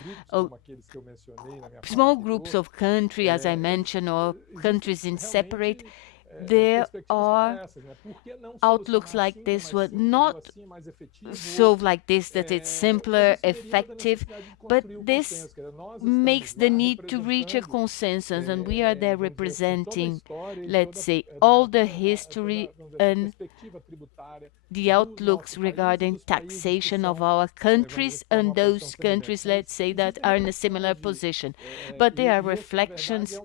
small groups of countries, as I mentioned, or countries in separate, there are outlooks like this one, not so like this that it's simpler, effective, but this makes the need to reach a consensus, and we are there representing, let's say, all the history and the outlooks regarding taxation of our countries and those countries, let's say, that are in a similar position. But they are reflections,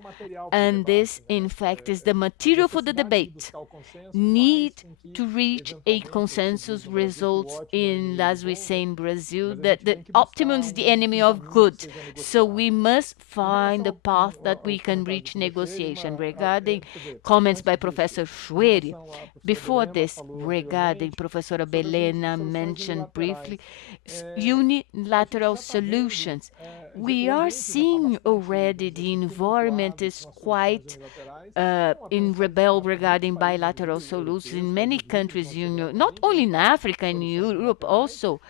and this, in fact, is the material for the debate. Need to reach a consensus results in, as we say in Brazil, that the optimum is the enemy of good. So we must find a path that we can reach negotiation. Regarding comments by Professor Schoueri, before this, regarding Professor Belema mentioned briefly, unilateral solutions. We are seeing already the environment is quite in rebel regarding bilateral solutions in many countries, not only in Africa, in Europe also.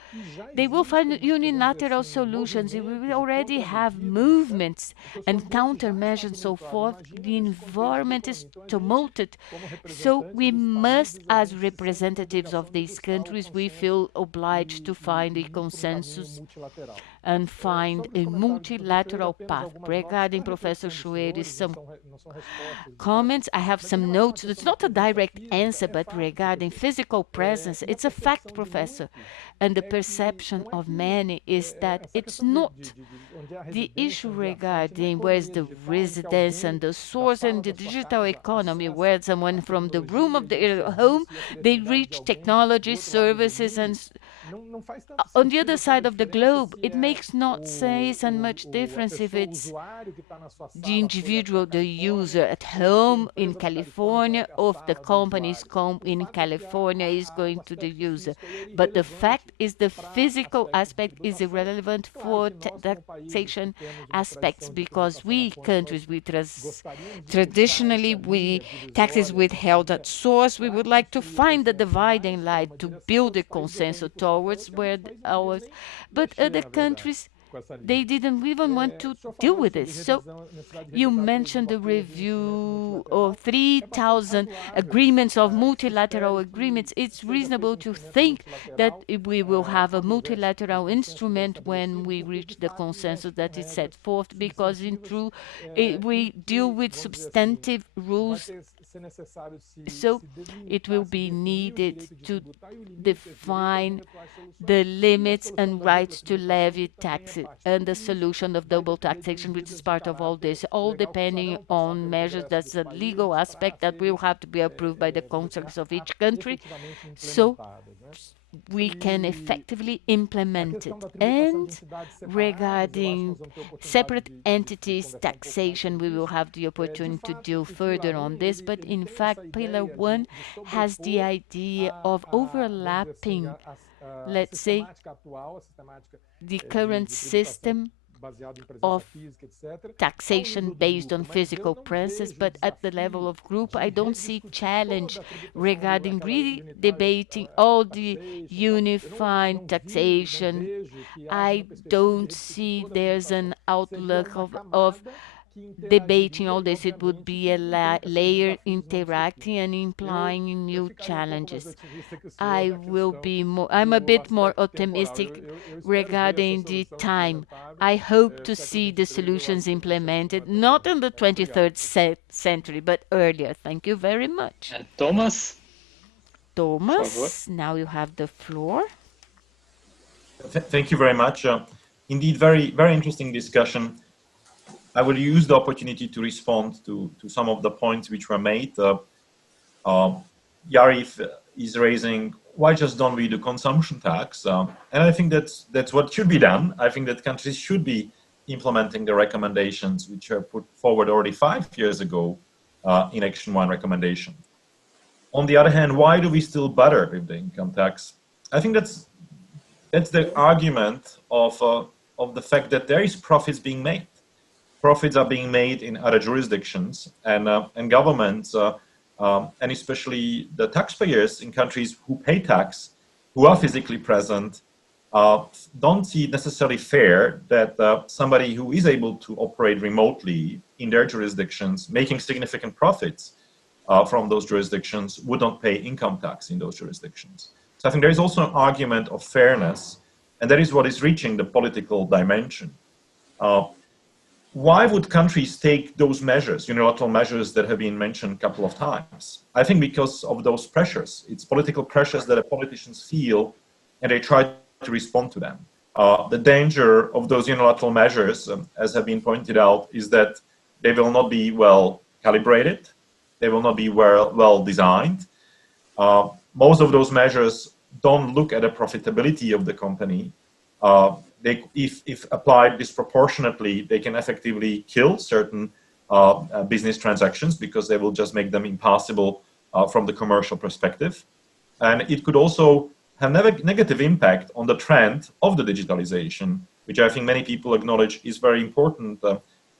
They will find unilateral solutions. We will already have movements and countermeasures and so forth. The environment is tumultuous. So we must, as representatives of these countries, we feel obliged to find a consensus and find a multilateral path. Regarding Professor Schoueri's some comments, I have some notes. It's not a direct answer, but regarding physical presence, it's a fact, Professor. And the perception of many is that it's not the issue regarding where's the residence and the source and the digital economy, where someone from the room of their home, they reach technology, services, and on the other side of the globe, it makes not sense and much difference if it's the individual, the user at home in California, or if the company's in California is going to the user. But the fact is the physical aspect is irrelevant for taxation aspects, because we countries, traditionally, taxes withheld at source, we would like to find the dividing line to build a consensus towards where ours, but other countries, they didn't even want to deal with this. So you mentioned the review of 3,000 agreements of multilateral agreements. It's reasonable to think that we will have a multilateral instrument when we reach the consensus that is set forth, because in truth, we deal with substantive rules. So it will be needed to define the limits and rights to levy taxes and the solution of double taxation, which is part of all this, all depending on measures. That's a legal aspect that will have to be approved by the Congress of each country, so we can effectively implement it. And regarding separate entities taxation, we will have the opportunity to deal further on this, but in fact, Pillar 1 has the idea of overlapping, let's say, the current system of taxation based on physical presence, but at the level of group, I don't see challenge regarding really debating all the unified taxation. I don't see there's an outlook of debating all this. It would be a layer interacting and implying new challenges. I'm a bit more optimistic regarding the time. I hope to see the solutions implemented, not in the 23rd century, but earlier. Thank you very much. Tomas? Tomas, now you have the floor. Thank you very much. Indeed, very, very interesting discussion. I will use the opportunity to respond to some of the points which were made. Yariv is raising, why just don't we do consumption tax? And I think that's what should be done. I think that countries should be implementing the recommendations which are put forward already 5 years ago in Action 1 recommendation. On the other hand, why do we still bother with the income tax? I think that's the argument of the fact that there is profits being made. Profits are being made in other jurisdictions, and governments, and especially the taxpayers in countries who pay tax, who are physically present, don't see it necessarily fair that somebody who is able to operate remotely in their jurisdictions, making significant profits from those jurisdictions, would not pay income tax in those jurisdictions. So I think there is also an argument of fairness, and that is what is reaching the political dimension. Why would countries take those measures, unilateral measures that have been mentioned a couple of times? I think because of those pressures. It's political pressures that the politicians feel, and they try to respond to them. The danger of those unilateral measures, as have been pointed out, is that they will not be well calibrated, they will not be well designed. Most of those measures don't look at the profitability of the company. If applied disproportionately, they can effectively kill certain business transactions because they will just make them impossible from the commercial perspective. And it could also have negative impact on the trend of the digitalization, which I think many people acknowledge is very important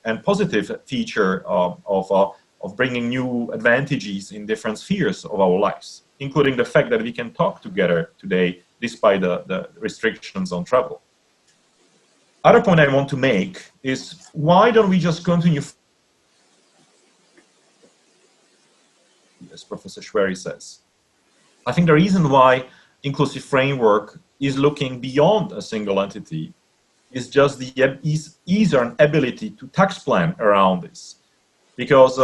and positive feature of bringing new advantages in different spheres of our lives, including the fact that we can talk together today despite the restrictions on travel. Other point I want to make is, why don't we just continue, as Professor Schoueri says? I think the reason why inclusive framework is looking beyond a single entity is just the ease and ability to tax plan around this. Because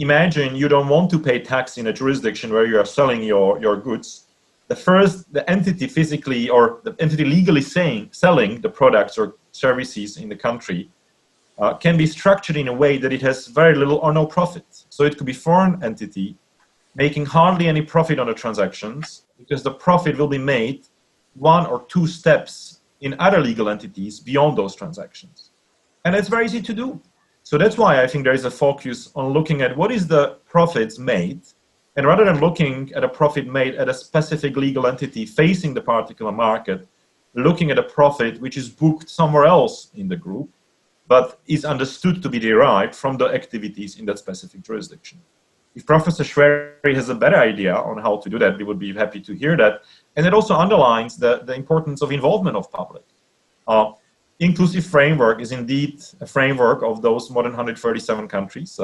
imagine you don't want to pay tax in a jurisdiction where you are selling your goods. The entity physically or the entity legally selling the products or services in the country can be structured in a way that it has very little or no profit. So it could be foreign entity making hardly any profit on the transactions because the profit will be made one or two steps in other legal entities beyond those transactions. And it's very easy to do. So that's why I think there is a focus on looking at what is the profits made, and rather than looking at a profit made at a specific legal entity facing the particular market, looking at a profit which is booked somewhere else in the group, but is understood to be derived from the activities in that specific jurisdiction. If Professor Schoueri has a better idea on how to do that, we would be happy to hear that. And it also underlines the importance of involvement of public. Inclusive framework is indeed a framework of those more than 137 countries,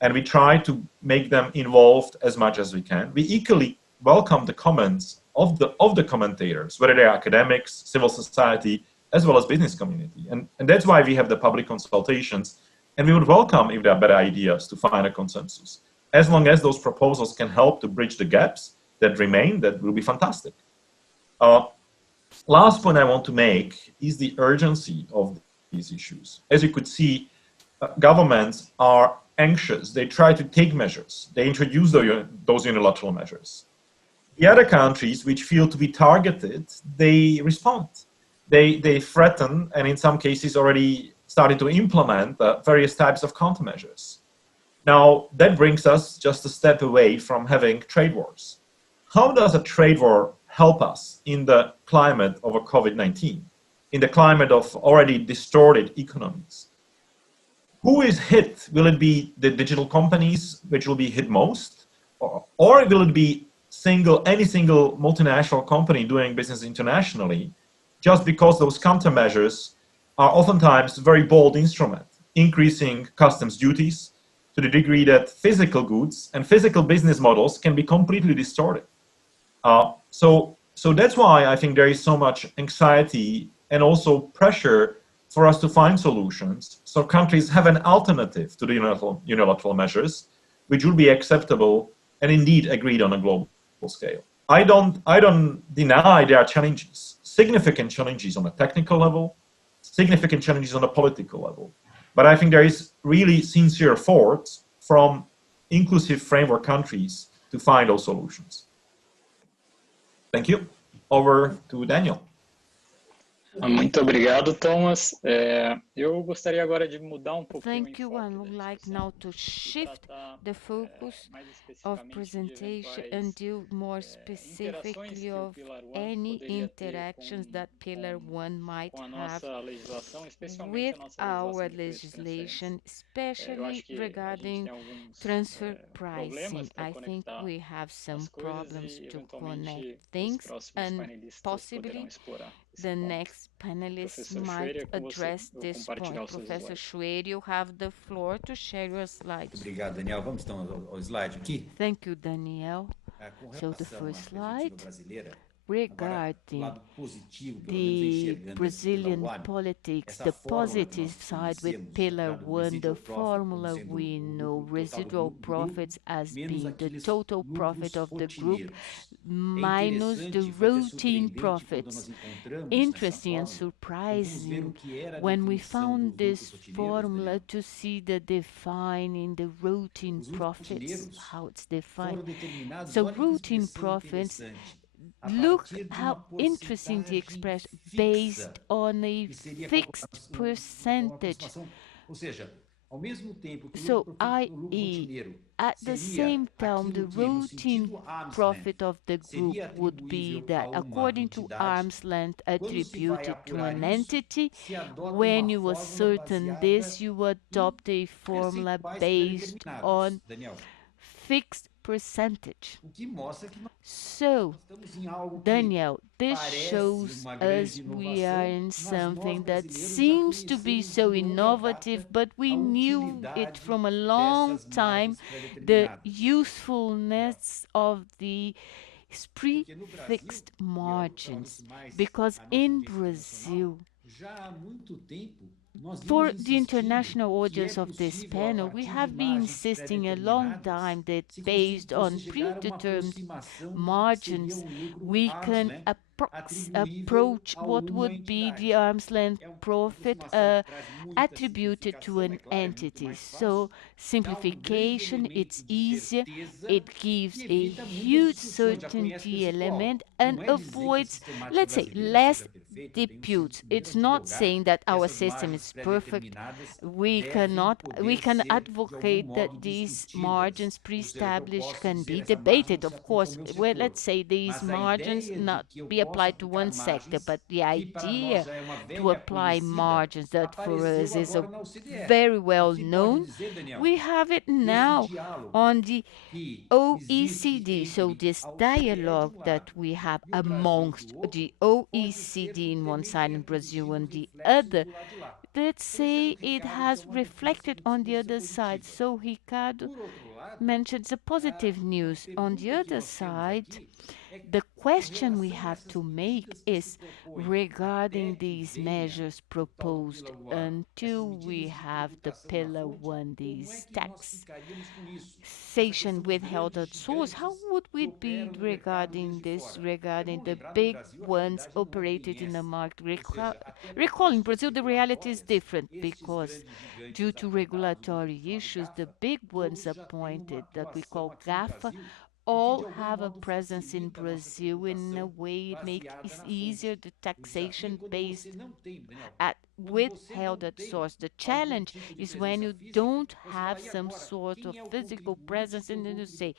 and we try to make them involved as much as we can. We equally welcome the comments of the commentators, whether they are academics, civil society, as well as business community. And that's why we have the public consultations, and we would welcome if there are better ideas to find a consensus. As long as those proposals can help to bridge the gaps that remain, that will be fantastic. Last point I want to make is the urgency of these issues. As you could see, governments are anxious. They try to take measures. They introduce those unilateral measures. The other countries which feel to be targeted, they respond. They threaten, and in some cases already started to implement various types of countermeasures. Now, that brings us just a step away from having trade wars. How does a trade war help us in the climate of a COVID-19, in the climate of already distorted economies? Who is hit? Will it be the digital companies which will be hit most? Or will it be any single multinational company doing business internationally, just because those countermeasures are oftentimes very bold instruments, increasing customs duties to the degree that physical goods and physical business models can be completely distorted. So that's why I think there is so much anxiety and also pressure for us to find solutions, so countries have an alternative to the unilateral measures, which will be acceptable and indeed agreed on a global scale. I don't deny there are challenges, significant challenges on a technical level, significant challenges on a political level. But I think there is really sincere effort from inclusive framework countries to find those solutions. Thank you. Over to Daniel. Muito obrigado, Tomas. Eu gostaria agora de mudar pouquinho Thank you. I would like now to shift the focus of presentation and deal more specifically of any interactions that Pillar 1 might have with our legislation, especially regarding transfer pricing. I think we have some problems to connect things, and possibly the next panelists might address this point. Professor Schoueri, you have the floor to share your slides. Obrigado, Daniel. Vamos então ao slide aqui. Thank you, Daniel. So the first slide, regarding the Brazilian politics, the positive side with Pillar 1, the formula we know, residual profits as being the total profit of the group minus the routine profits. Interesting and surprising when we found this formula to see the defining the routine profits, how it's defined. So routine profits, look how interesting the expression, based on a fixed percentage. So, i.e., at the same time, the routine profit of the group would be that, according to arm's length attributed to an entity, when you ascertain this, you adopt a formula based on fixed percentage. So, Daniel, this shows us we are in something that seems to be so innovative, but we knew it from a long time, the usefulness of the prefixed margins, because in Brazil, For the international audience of this panel, we have been insisting a long time that based on predetermined margins, we can approach what would be the arm's length profit attributed to an entity. So simplification, it's easier, it gives a huge certainty element and avoids, let's say, less disputes. It's not saying that our system is perfect. We can advocate that these margins pre-established can be debated, of course. Well, let's say these margins not be applied to one sector, but the idea to apply margins that for us is a very well known, we have it now on the OECD. So this dialogue that we have amongst the OECD in one side and Brazil on the other, let's say it has reflected on the other side. So Ricardo mentioned the positive news. On the other side, the question we have to make is regarding these measures proposed until we have the Pillar 1, these taxation withheld at source. How would we be regarding this, regarding the big ones operated in the market? Recall in Brazil, the reality is different because due to regulatory issues, the big ones appointed that we call GAFA all have a presence in Brazil in a way it makes it easier the taxation based at withheld at source. The challenge is when you don't have some sort of physical presence and then you say,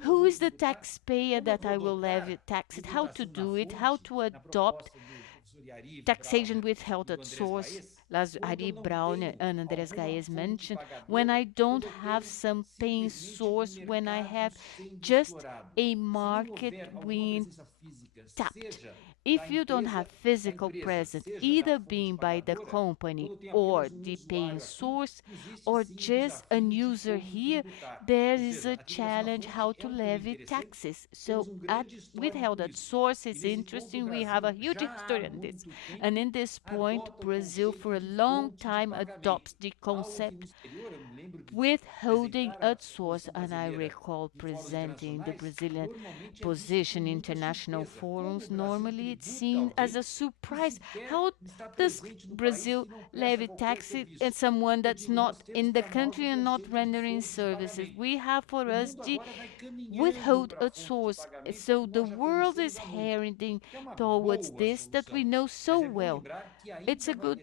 who is the taxpayer that I will levy tax it, how to do it, how to adopt taxation withheld at source, as Yariv, Brauner, and Andreas Gaes mentioned, when I don't have some paying source, when I have just a market being tapped. If you don't have physical presence, either being by the company or the paying source, or just a user here, there is a challenge how to levy taxes. So at withheld at source is interesting. We have a huge history on this. And in this point, Brazil for a long time adopts the concept withholding at source, and I recall presenting the Brazilian position in international forums. Normally, it's seen as a surprise. How does Brazil levy taxes and someone that's not in the country and not rendering services? We have for us the withhold at source. So the world is heading towards this that we know so well. It's a good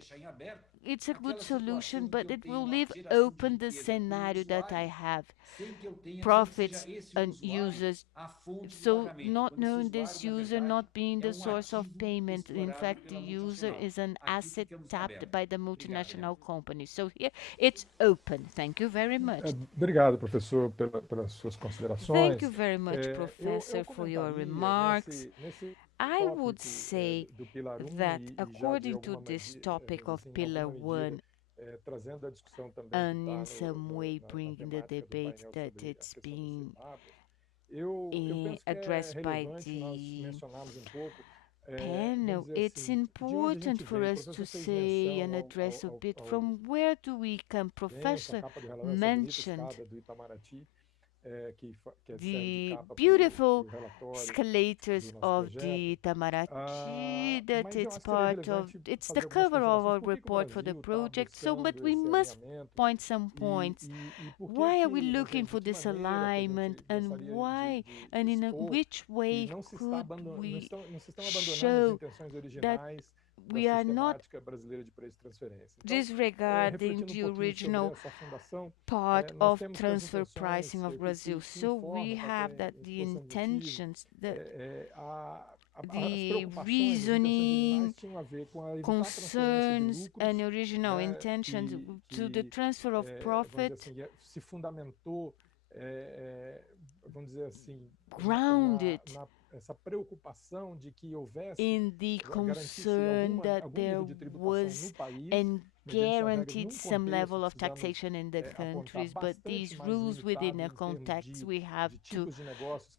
solution, but it will leave open the scenario that I have. Profits and users. So not knowing this user not being the source of payment. In fact, the user is an asset tapped by the multinational company. So here it's open. Thank you very much. Obrigado, professor, pelas suas Thank you considerações. very much, Professor, for your remarks. Nesse I would tópico say do Pilar 1 that e já de according to alguma this topic of em Pillar alguma medida 1, trazendo a discussão também que and está in some way na bringing the temática do debate painel that sobre a it's questão das being renováveis, eu penso que é addressed by relevante nós the mencionarmos pouco, vamos panel, dizer it's assim, de onde a important gente for vem. O us to professor fez say and menção address a bit from where do we come. essa Professor capa do relógio, essa bonita mentioned escada do Itamaraty, que serve de the capa para beautiful o relatório escalators do nosso of projeto. the Itamaraty that Mas eu it's acho que seria part of, relevante it's the fazer algumas cover of considerações. our Por que que o report for the Brasil está project. So, but buscando we esse must alinhamento point some points. e por Why are we que, looking for de que this maneira que a alignment gente and gostaria why and de in expor which que way não se could we não se estão abandonando as show intenções that originais da we are not sistemática brasileira de preço e transferência. Então, disregarding refletindo the pouquinho sobre original essa fundação, part nós of temos que as transfer intenções pricing of Brazil. que So we informam have até that em the exposição de motivos, intentions, that as the preocupações, as intenções originais reasoning, tinham a ver com a evitar a transferência de concerns, and lucros, original né, intentions to the transfer of vamos dizer profit assim, se fundamentou, vamos dizer assim, grounded essa preocupação de que houvesse in the garantisse concern that algum there nível de tributação was no país, an guaranteed some level of taxation in the countries, but these rules within a context, we have to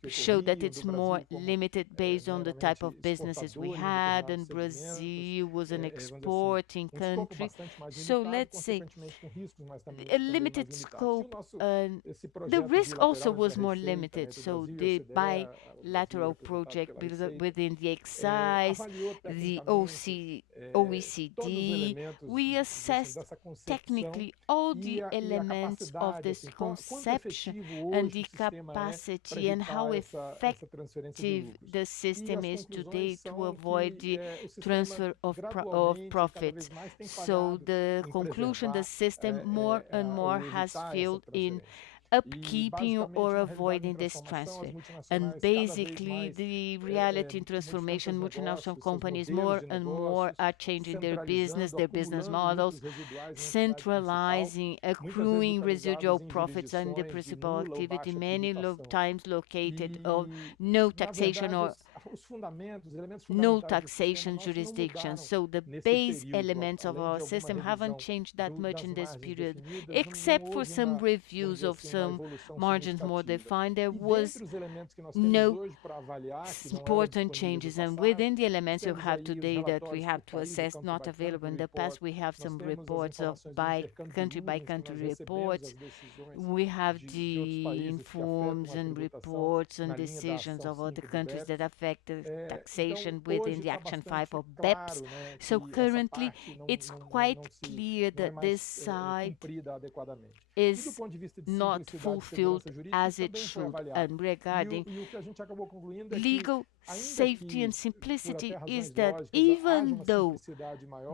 show that it's more limited based on the type of businesses we had, and Brazil was an exporting country. So let's say a limited scope, the risk also was more limited. So the bilateral project within the excise, the OECD, we assessed technically all the elements of this conception and the capacity and how effective the system is today to avoid the transfer of profits. So the conclusion, the system more and more has failed in upkeeping or avoiding this transfer. And basically, the reality in transformation, multinational companies more and more are changing their business models, centralizing, accruing residual profits and the principal activity, many times located of no taxation or no taxation jurisdiction. So the base elements of our system haven't changed that much in this period, except for some reviews of some margins more defined. There was no important changes, and within the elements you have today that we have to assess, not available in the past, we have some reports of by country reports. We have the informs and reports and decisions of other countries that affect the taxation within the Action 5 of BEPS. So currently, it's quite clear that this side is not fulfilled as it should. And regarding legal safety and simplicity is that even though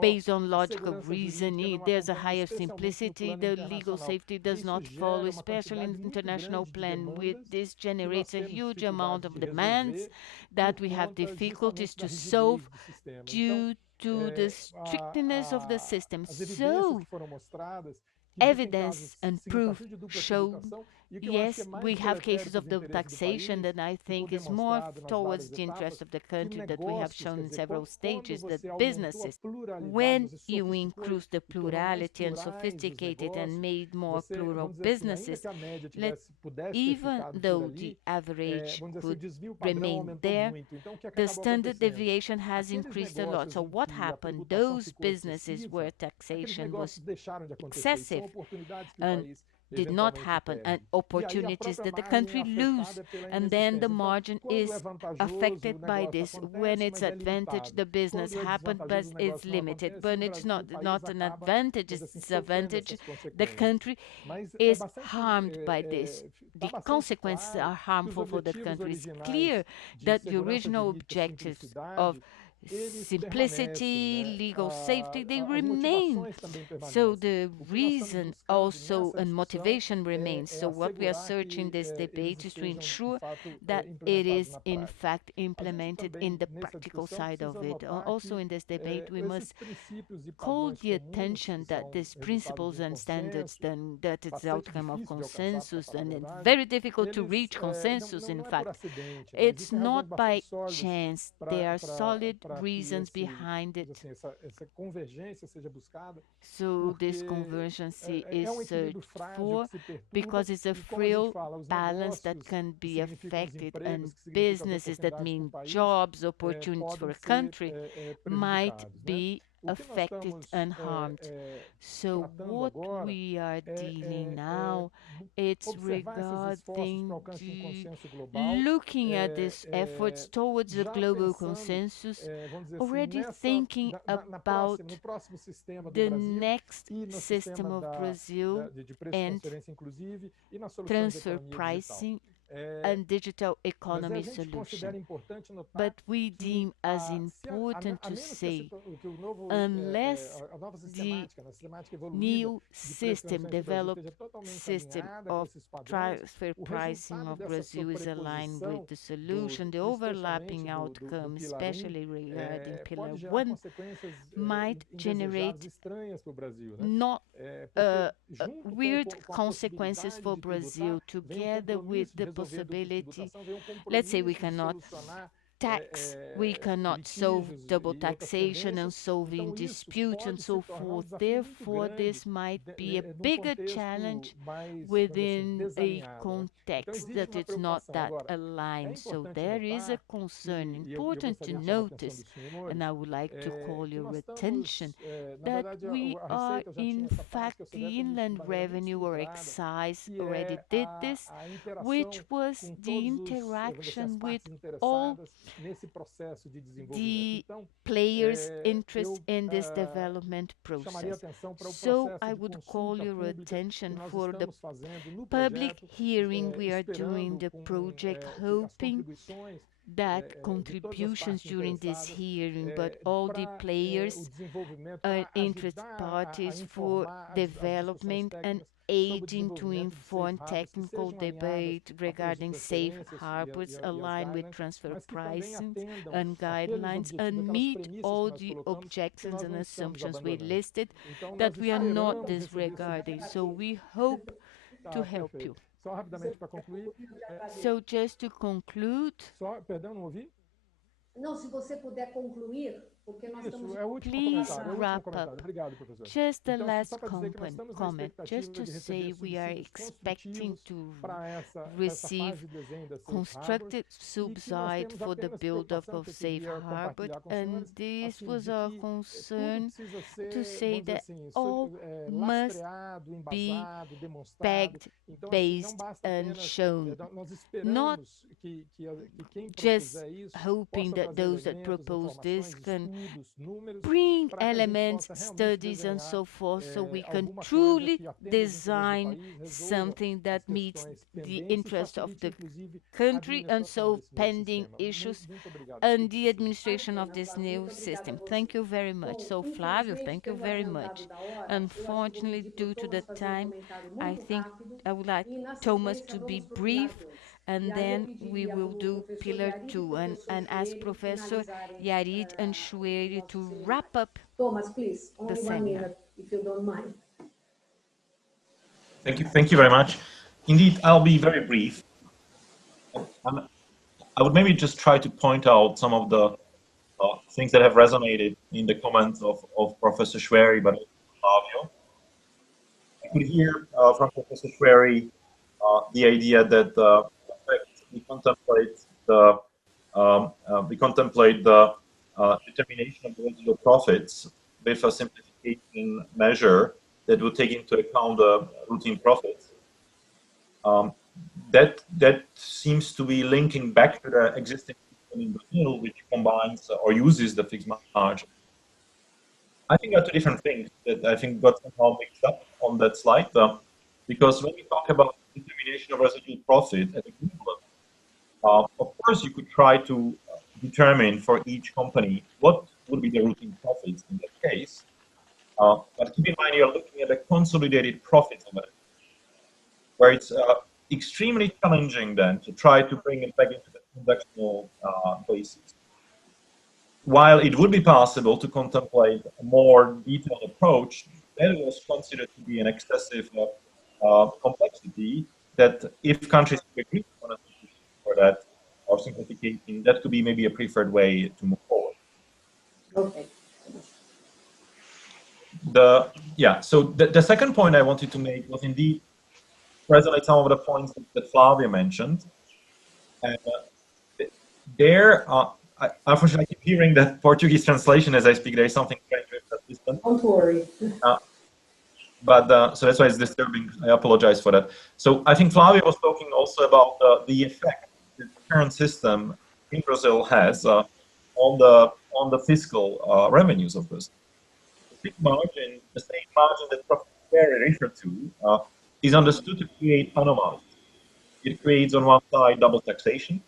based on logical reasoning there's a higher simplicity, the legal safety does not follow, especially in the international plan. With this generates a huge amount of demands that we have difficulties to solve due to the strictness of the system. So evidence and proof show, yes, we have cases of the taxation that I think is more towards the interest of the country, that we have shown in several stages that businesses, when you increase the plurality and sophisticated and made more plural businesses, even though the average could remain there, the standard deviation has increased a lot. So what happened? Those businesses where taxation was excessive and did not happen, and opportunities that the country lose, and then the margin is affected by this. When it's advantage, the business happened, but it's limited. When it's not an advantage, it's disadvantage, the country is harmed by this. The consequences are harmful for the country. It's clear that the original objectives of simplicity, legal safety, they remain. So the reason also and motivation remains. So what we are searching this debate is to ensure that it is in fact implemented in the practical side of it. Also in this debate, we must call the attention that these principles and standards, then that it's the outcome of consensus, and it's very difficult to reach consensus. In fact, it's not by chance. There are solid reasons behind it. So this convergence is searched for because it's a frail balance that can be affected, and businesses that mean jobs, opportunities for a country might be affected and harmed. So what we are dealing now, it's regarding looking at these efforts towards a global consensus, already thinking about the next system of Brazil and transfer pricing and digital economy solution. But we deem as important to say, unless the new system, developed system of transfer pricing of Brazil is aligned with the solution, the overlapping outcome, especially regarding Pillar 1, might generate not weird consequences for Brazil, together with the possibility, let's say we cannot tax, we cannot solve double taxation and solving disputes and so forth. Therefore, this might be a bigger challenge within a context that it's not that aligned. So there is a concern. Important to notice, and I would like to call your attention, that we are in fact the inland revenue or excise already did this, which was the interaction with all the players' interest in this development process. So I would call your attention for the public hearing we are doing the project, hoping that contributions during this hearing, but all the players are interested parties for development and aiding to inform technical debate regarding safe harbors aligned with transfer pricing and guidelines and meet all the objections and assumptions we listed that we are not disregarding. So we hope to help you. Só rapidamente para concluir. So just to conclude. Perdão, não ouvi? Não, se você puder concluir, porque nós estamos... Please wrap up. Obrigado, professor. Just the last comment, just to say we are expecting to receive constructive subside for the build-up of safe harbor, and this was our concern to say that all must be pegged, based, and shown, not just hoping that those that propose this can bring elements, studies, and so forth, so we can truly design something that meets the interest of the country and solve pending issues and the administration of this new system. Thank you very much. So, Flavio, thank you very much. Unfortunately, due to the time, I think I would like Tomas to be brief, and then we will do Pillar 2 and ask Professor Yariv and Schoueri to wrap up Tomas, please, only the 1 minute, if you don't mind. Thank you very much. Indeed, I'll be very brief. I would maybe just try to point out some of the things that have resonated in the comments of Professor Schoueri, but also Flavio. I could hear from Professor Schoueri the idea that we contemplate the determination of the residual profits with a simplification measure that will take into account the routine profits. That seems to be linking back to the existing system in Brazil, which combines or uses the fixed margin. I think there are two different things that I think got somehow mixed up on that slide, because when we talk about determination of residual profit at a group level, of course you could try to determine for each company what would be the routine profits in that case. But keep in mind you're looking at the consolidated profits of it, where it's extremely challenging then to try to bring it back into the transactional basis. While it would be possible to contemplate a more detailed approach, that was considered to be an excessive complexity that if countries agree on a solution for that or simplification, that could be maybe a preferred way to move forward. Okay. So the second point I wanted to make was indeed resonate some of the points that Flavio mentioned. And unfortunately, I keep hearing that Portuguese translation as I speak. There is something strange with that system. Don't worry. So that's why it's disturbing. I apologize for that. So I think Flavio was talking also about the effect that the current system in Brazil has on the fiscal revenues of this. The fixed margin, the same margin that Professor Schoueri referred to, is understood to create anomalies. It creates on one side double taxation.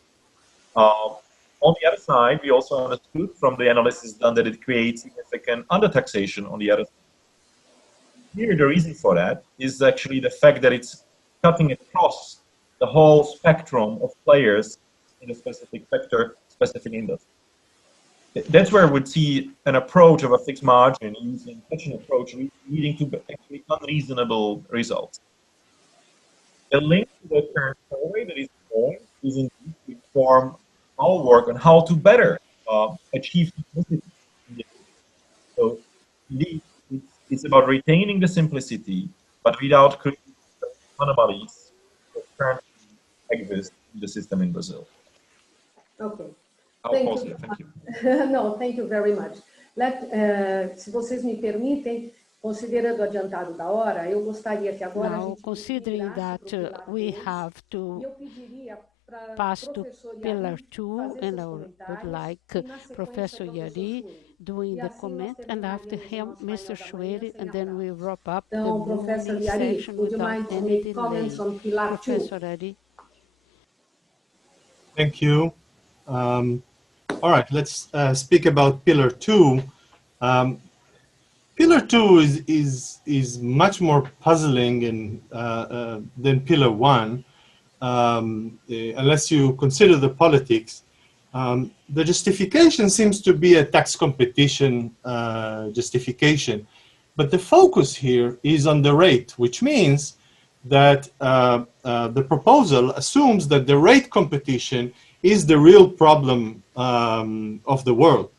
On the other side, we also understood from the analysis done that it creates significant undertaxation on the other side. Here, the reason for that is actually the fact that it's cutting across the whole spectrum of players in a specific sector, specific industry. That's where we'd see an approach of a fixed margin using such an approach leading to actually unreasonable results. The link to the current survey that is going is indeed to inform all work on how to better achieve simplicity. So indeed, it's about retaining the simplicity, but without creating anomalies that currently exist in the system in Brazil. Okay. Thank you. No, thank you very much. Se vocês me permitem, considerando o adiantado da hora, eu gostaria que agora Now, considering that we have to pass to pillar 2, and I would like Professor Yariv doing the comment, and after him, Mr. Schoueri, and then we wrap up the Professor morning Yariv, session would you without mind to any make comments delay. on pillar 2? Professor Yariv. Thank you. All right, let's speak about pillar 2. Pillar 2 is much more puzzling than pillar 1, unless you consider the politics. The justification seems to be a tax competition justification, but the focus here is on the rate, which means that the proposal assumes that the rate competition is the real problem of the world,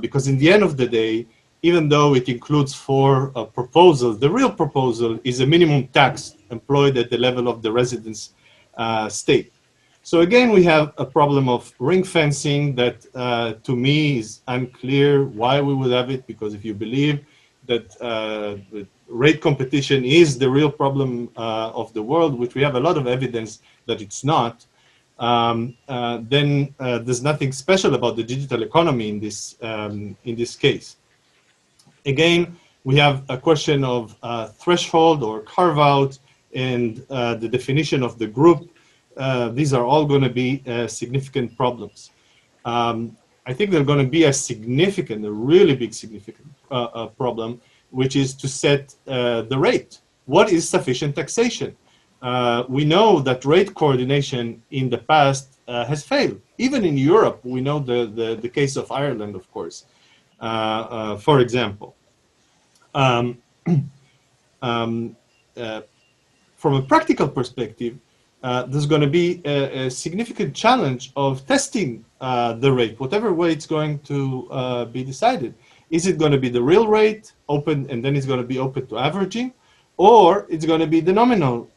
because in the end of the day, even though it includes 4 proposals, the real proposal is a minimum tax employed at the level of the residence state. So again, we have a problem of ring fencing that to me is unclear why we would have it, because if you believe that rate competition is the real problem of the world, which we have a lot of evidence that it's not, then there's nothing special about the digital economy in this case. Again, we have a question of threshold or carve out and the definition of the group. These are all going to be significant problems. I think they're going to be a really big significant problem, which is to set the rate. What is sufficient taxation? We know that rate coordination in the past has failed. Even in Europe, we know the case of Ireland, of course, for example. From a practical perspective, there's going to be a significant challenge of testing the rate, whatever way it's going to be decided. Is it going to be the real rate, open, and then it's going to be open to averaging, or it's going to be the nominal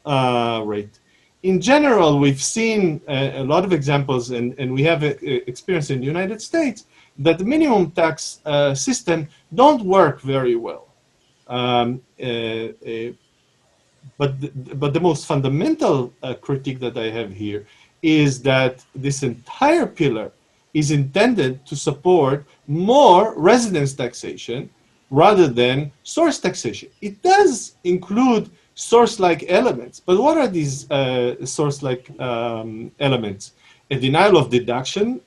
rate? In general, we've seen a lot of examples, and we have experience in the United States, that the minimum tax system don't work very well. But the most fundamental critique that I have here is that this entire pillar is intended to support more residence taxation rather than source taxation. It does include source-like elements, but what are these source-like elements? A denial of deduction,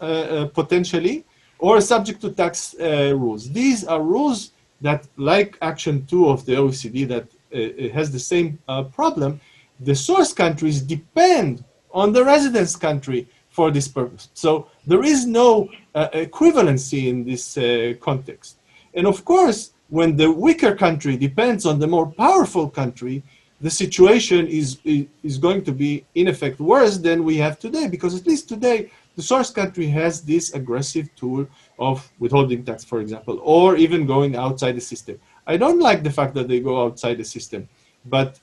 potentially, or subject to tax rules. These are rules that, like Action 2 of the OECD, that it has the same problem. The source countries depend on the residence country for this purpose. So there is no equivalency in this context. And of course, when the weaker country depends on the more powerful country, the situation is going to be, in effect, worse than we have today, because at least today, the source country has this aggressive tool of withholding tax, for example, or even going outside the system. I don't like the fact that they go outside the system, but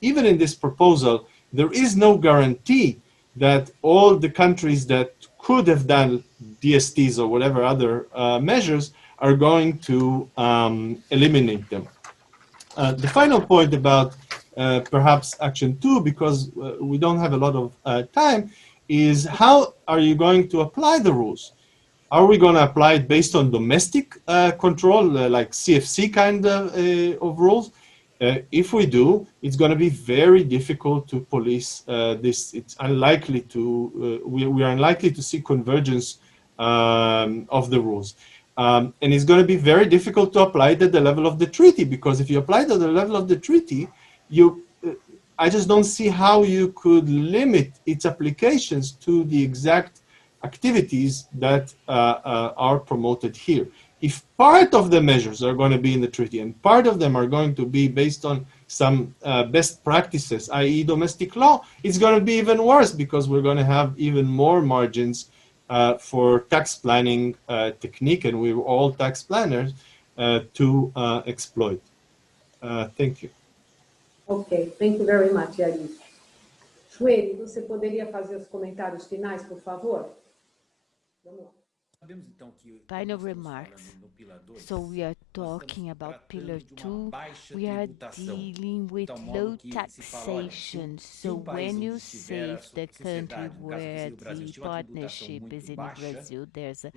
even in this proposal, there is no guarantee that all the countries that could have done DSTs or whatever other measures are going to eliminate them. The final point about perhaps Action 2, because we don't have a lot of time, is how are you going to apply the rules? Are we going to apply it based on domestic control, like CFC kind of rules? If we do, it's going to be very difficult to police this. It's unlikely to, we are unlikely to see convergence of the rules. And it's going to be very difficult to apply it at the level of the treaty, because if you apply it at the level of the treaty, I just don't see how you could limit its applications to the exact activities that are promoted here. If part of the measures are going to be in the treaty and part of them are going to be based on some best practices, i.e. domestic law, it's going to be even worse because we're going to have even more margins for tax planning technique, and we're all tax planners, to exploit. Thank you. Okay, thank you very much, Yariv. Schoueri, você poderia fazer os comentários finais, por favor? Vamos lá. Final remarks. So we are talking about Pillar 2. We are dealing with low taxation. So when you save the country where the partnership is in Brazil, there's a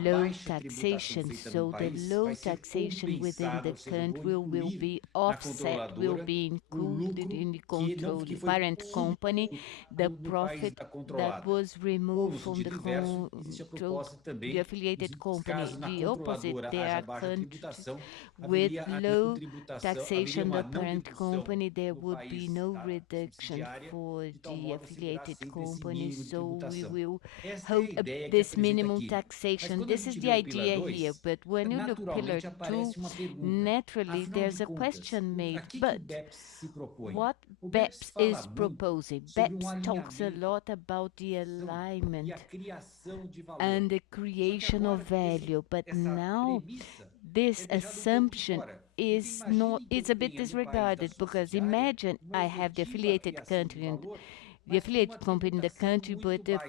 low taxation. So the low taxation within the country will be offset, will be included in the control, the parent company, the profit that was removed from the control, the affiliated company. The opposite, there are countries with low taxation, the parent company, there would be no reduction for the affiliated company. So we will hold this minimum taxation. This is the idea here. But when you look Pillar 2, naturally there's a question made. But what BEPS is proposing? BEPS talks a lot about the alignment and the creation of value, but now this assumption is not, it's a bit disregarded, because imagine I have the affiliated country and the affiliated company in the country, but the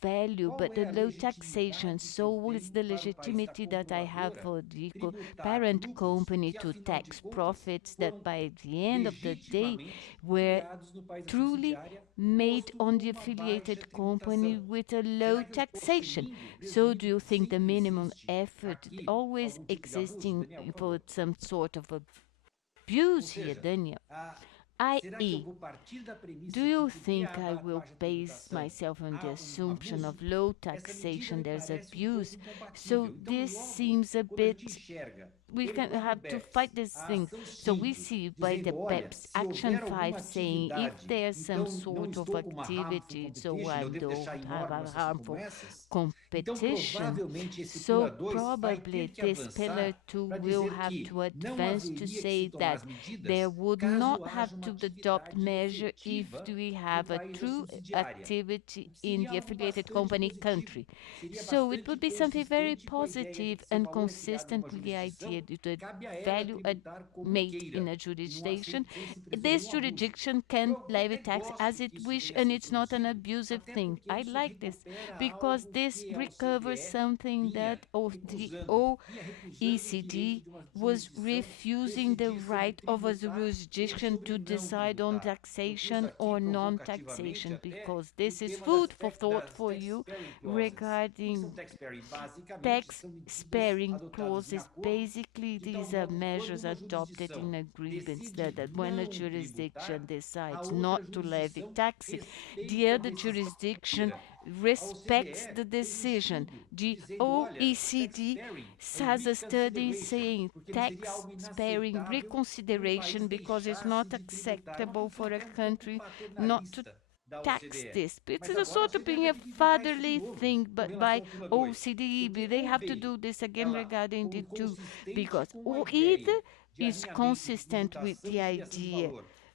value, but the low taxation. So what is the legitimacy that I have for the parent company to tax profits that by the end of the day were truly made on the affiliated company with a low taxation? So do you think the minimum effort always existing for some sort of abuse here, Daniel? I.e., do you think I will base myself on the assumption of low taxation, there's abuse? So this seems a bit, we can have to fight this thing. So we see by the BEPS Action 5 saying if there's some sort of activity, so I don't have a harmful competition, so probably this Pillar 2 will have to advance to say that there would not have to adopt measure if we have a true activity in the affiliated company country. So it would be something very positive and consistent with the idea that the value made in a jurisdiction, this jurisdiction can levy tax as it wish, and it's not an abusive thing. I like this because this recovers something that the OECD was refusing the right of a jurisdiction to decide on taxation or non-taxation, because this is food for thought for you regarding tax sparing clauses. Basically, these are measures adopted in agreements that when a jurisdiction decides not to levy taxes, the other jurisdiction respects the decision. The OECD has a study saying tax sparing reconsideration because it's not acceptable for a country not to tax this. It's a sort of being a fatherly thing, but by OCDE, they have to do this again regarding the two, because either is consistent with the idea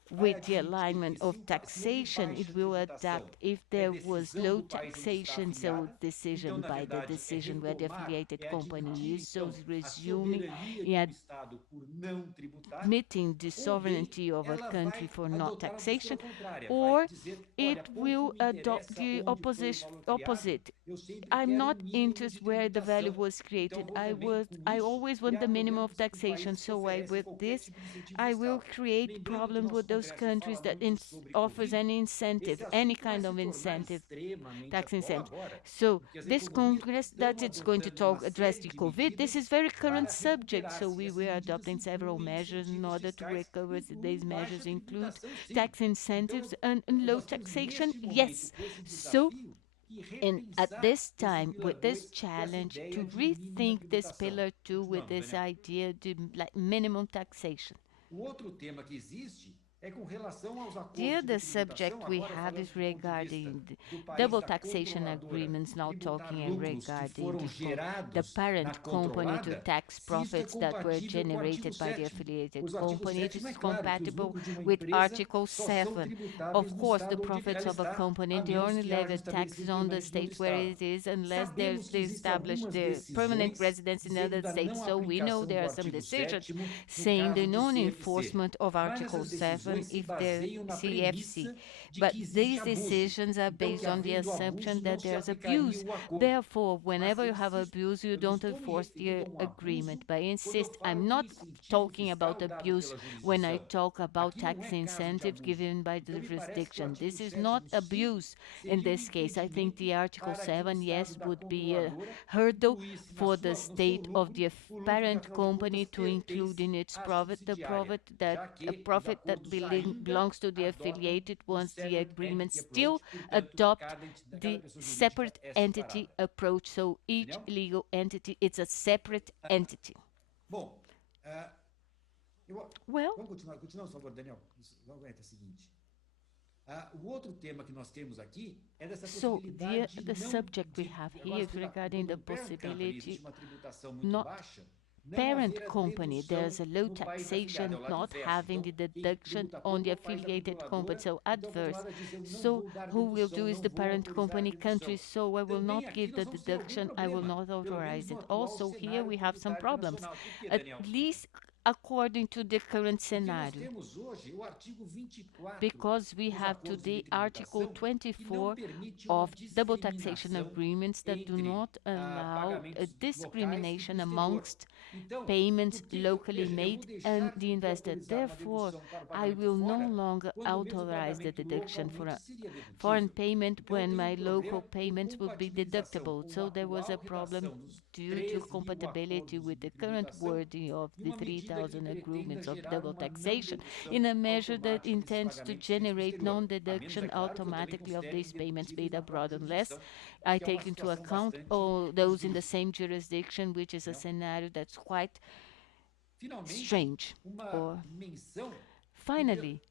with the alignment of taxation, it will adapt if there was low taxation, so decision by the decision where the affiliated company is, so resuming and admitting the sovereignty of a country for not taxation, or it will adopt the opposite. I'm not interested where the value was created. I always want the minimum of taxation. So with this, I will create problem with those countries that offers any incentive, any kind of incentive, tax incentive. So this Congress that it's going to address the COVID, this is very current subject. So we were adopting several measures in order to recover. These measures include tax incentives and low taxation. Yes. So and at this time, with this challenge, to rethink this pillar 2 with this idea, like minimum taxation. The other subject we have is regarding the double taxation agreements, now talking and regarding the parent company to tax profits that were generated by the affiliated company. It is compatible with Article 7. Of course, the profits of a company, they only levy taxes on the state where it is unless they establish their permanent residence in other states. So we know there are some decisions saying the non-enforcement of Article 7 if the CFC. But these decisions are based on the assumption that there's abuse. Therefore, whenever you have abuse, you don't enforce the agreement. But I insist, I'm not talking about abuse when I talk about tax incentives given by the jurisdiction. This is not abuse in this case. I think the Article 7, yes, would be a hurdle for the state of the parent company to include in its profit the profit that a profit that belongs to the affiliated once the agreement still adopt the separate entity approach. So each legal entity is a separate entity. Well, continuamos, por favor, Daniel. Vamos aguenta o seguinte. O outro tema que nós temos aqui é dessa possibilidade the subject we have here is regarding the possibility not parent company, there's a low taxation not having the deduction on the affiliated company, so adverse. So who will do is the parent company country, so I will not give the deduction, I will not authorize it. Also here we have some problems, at least according to the current scenario, because we have today Article 24 of double taxation agreements that do not allow a discrimination amongst payments locally made and the investor. Therefore, I will no longer authorize the deduction for a foreign payment when my local payments will be deductible. So there was a problem due to compatibility with the current wording of the 3000 agreements of double taxation in a measure that intends to generate non-deduction automatically of these payments made abroad unless I take into account all those in the same jurisdiction, which is a scenario that's quite strange. Or finally,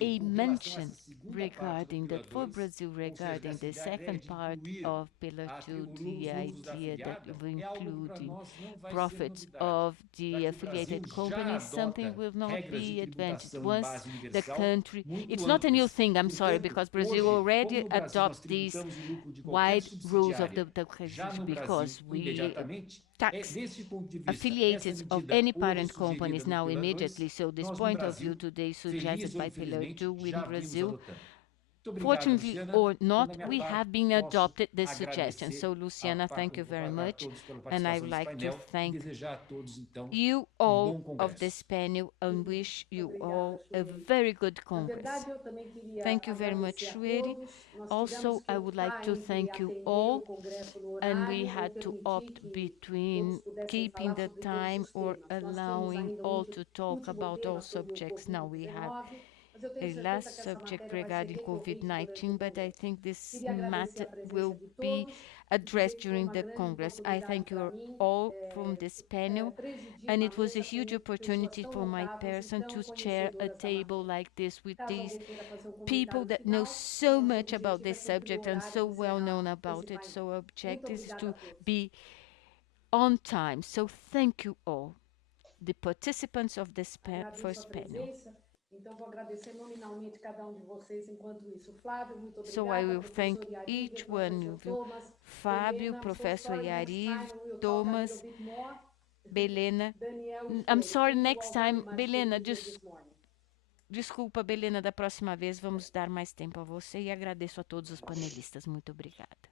a mention regarding that for Brazil, regarding the second part of Pillar 2, the idea that will include profits of the affiliated companies, something will not be advanced once the country. It's not a new thing, I'm sorry, because Brazil already adopts these wide rules of the taxation because we tax affiliates of any parent companies now immediately. So this point of view today suggested by Pillar 2 in Brazil, fortunately or not, we have been adopted this suggestion. So Luciana, thank you very much. And I would like to thank you all of this panel and wish you all a very good Congress. Thank you very much, Schoueri. Also, I would like to thank you all, and we had to opt between keeping the time or allowing all to talk about all subjects. Now we have a last subject regarding COVID-19, but I think this matter will be addressed during the Congress. I thank you all from this panel, and it was a huge opportunity for my person to chair a table like this with these people that know so much about this subject and so well known about it. So objective is to be on time. So thank you all, the participants of this first panel. So I will thank each one of you, Flavio, Professor Yariv, Tomas, Belema. I'm sorry, next time, Belema, desculpa, Belena, da próxima vez vamos dar mais tempo a você e agradeço a todos os panelistas. Muito obrigada.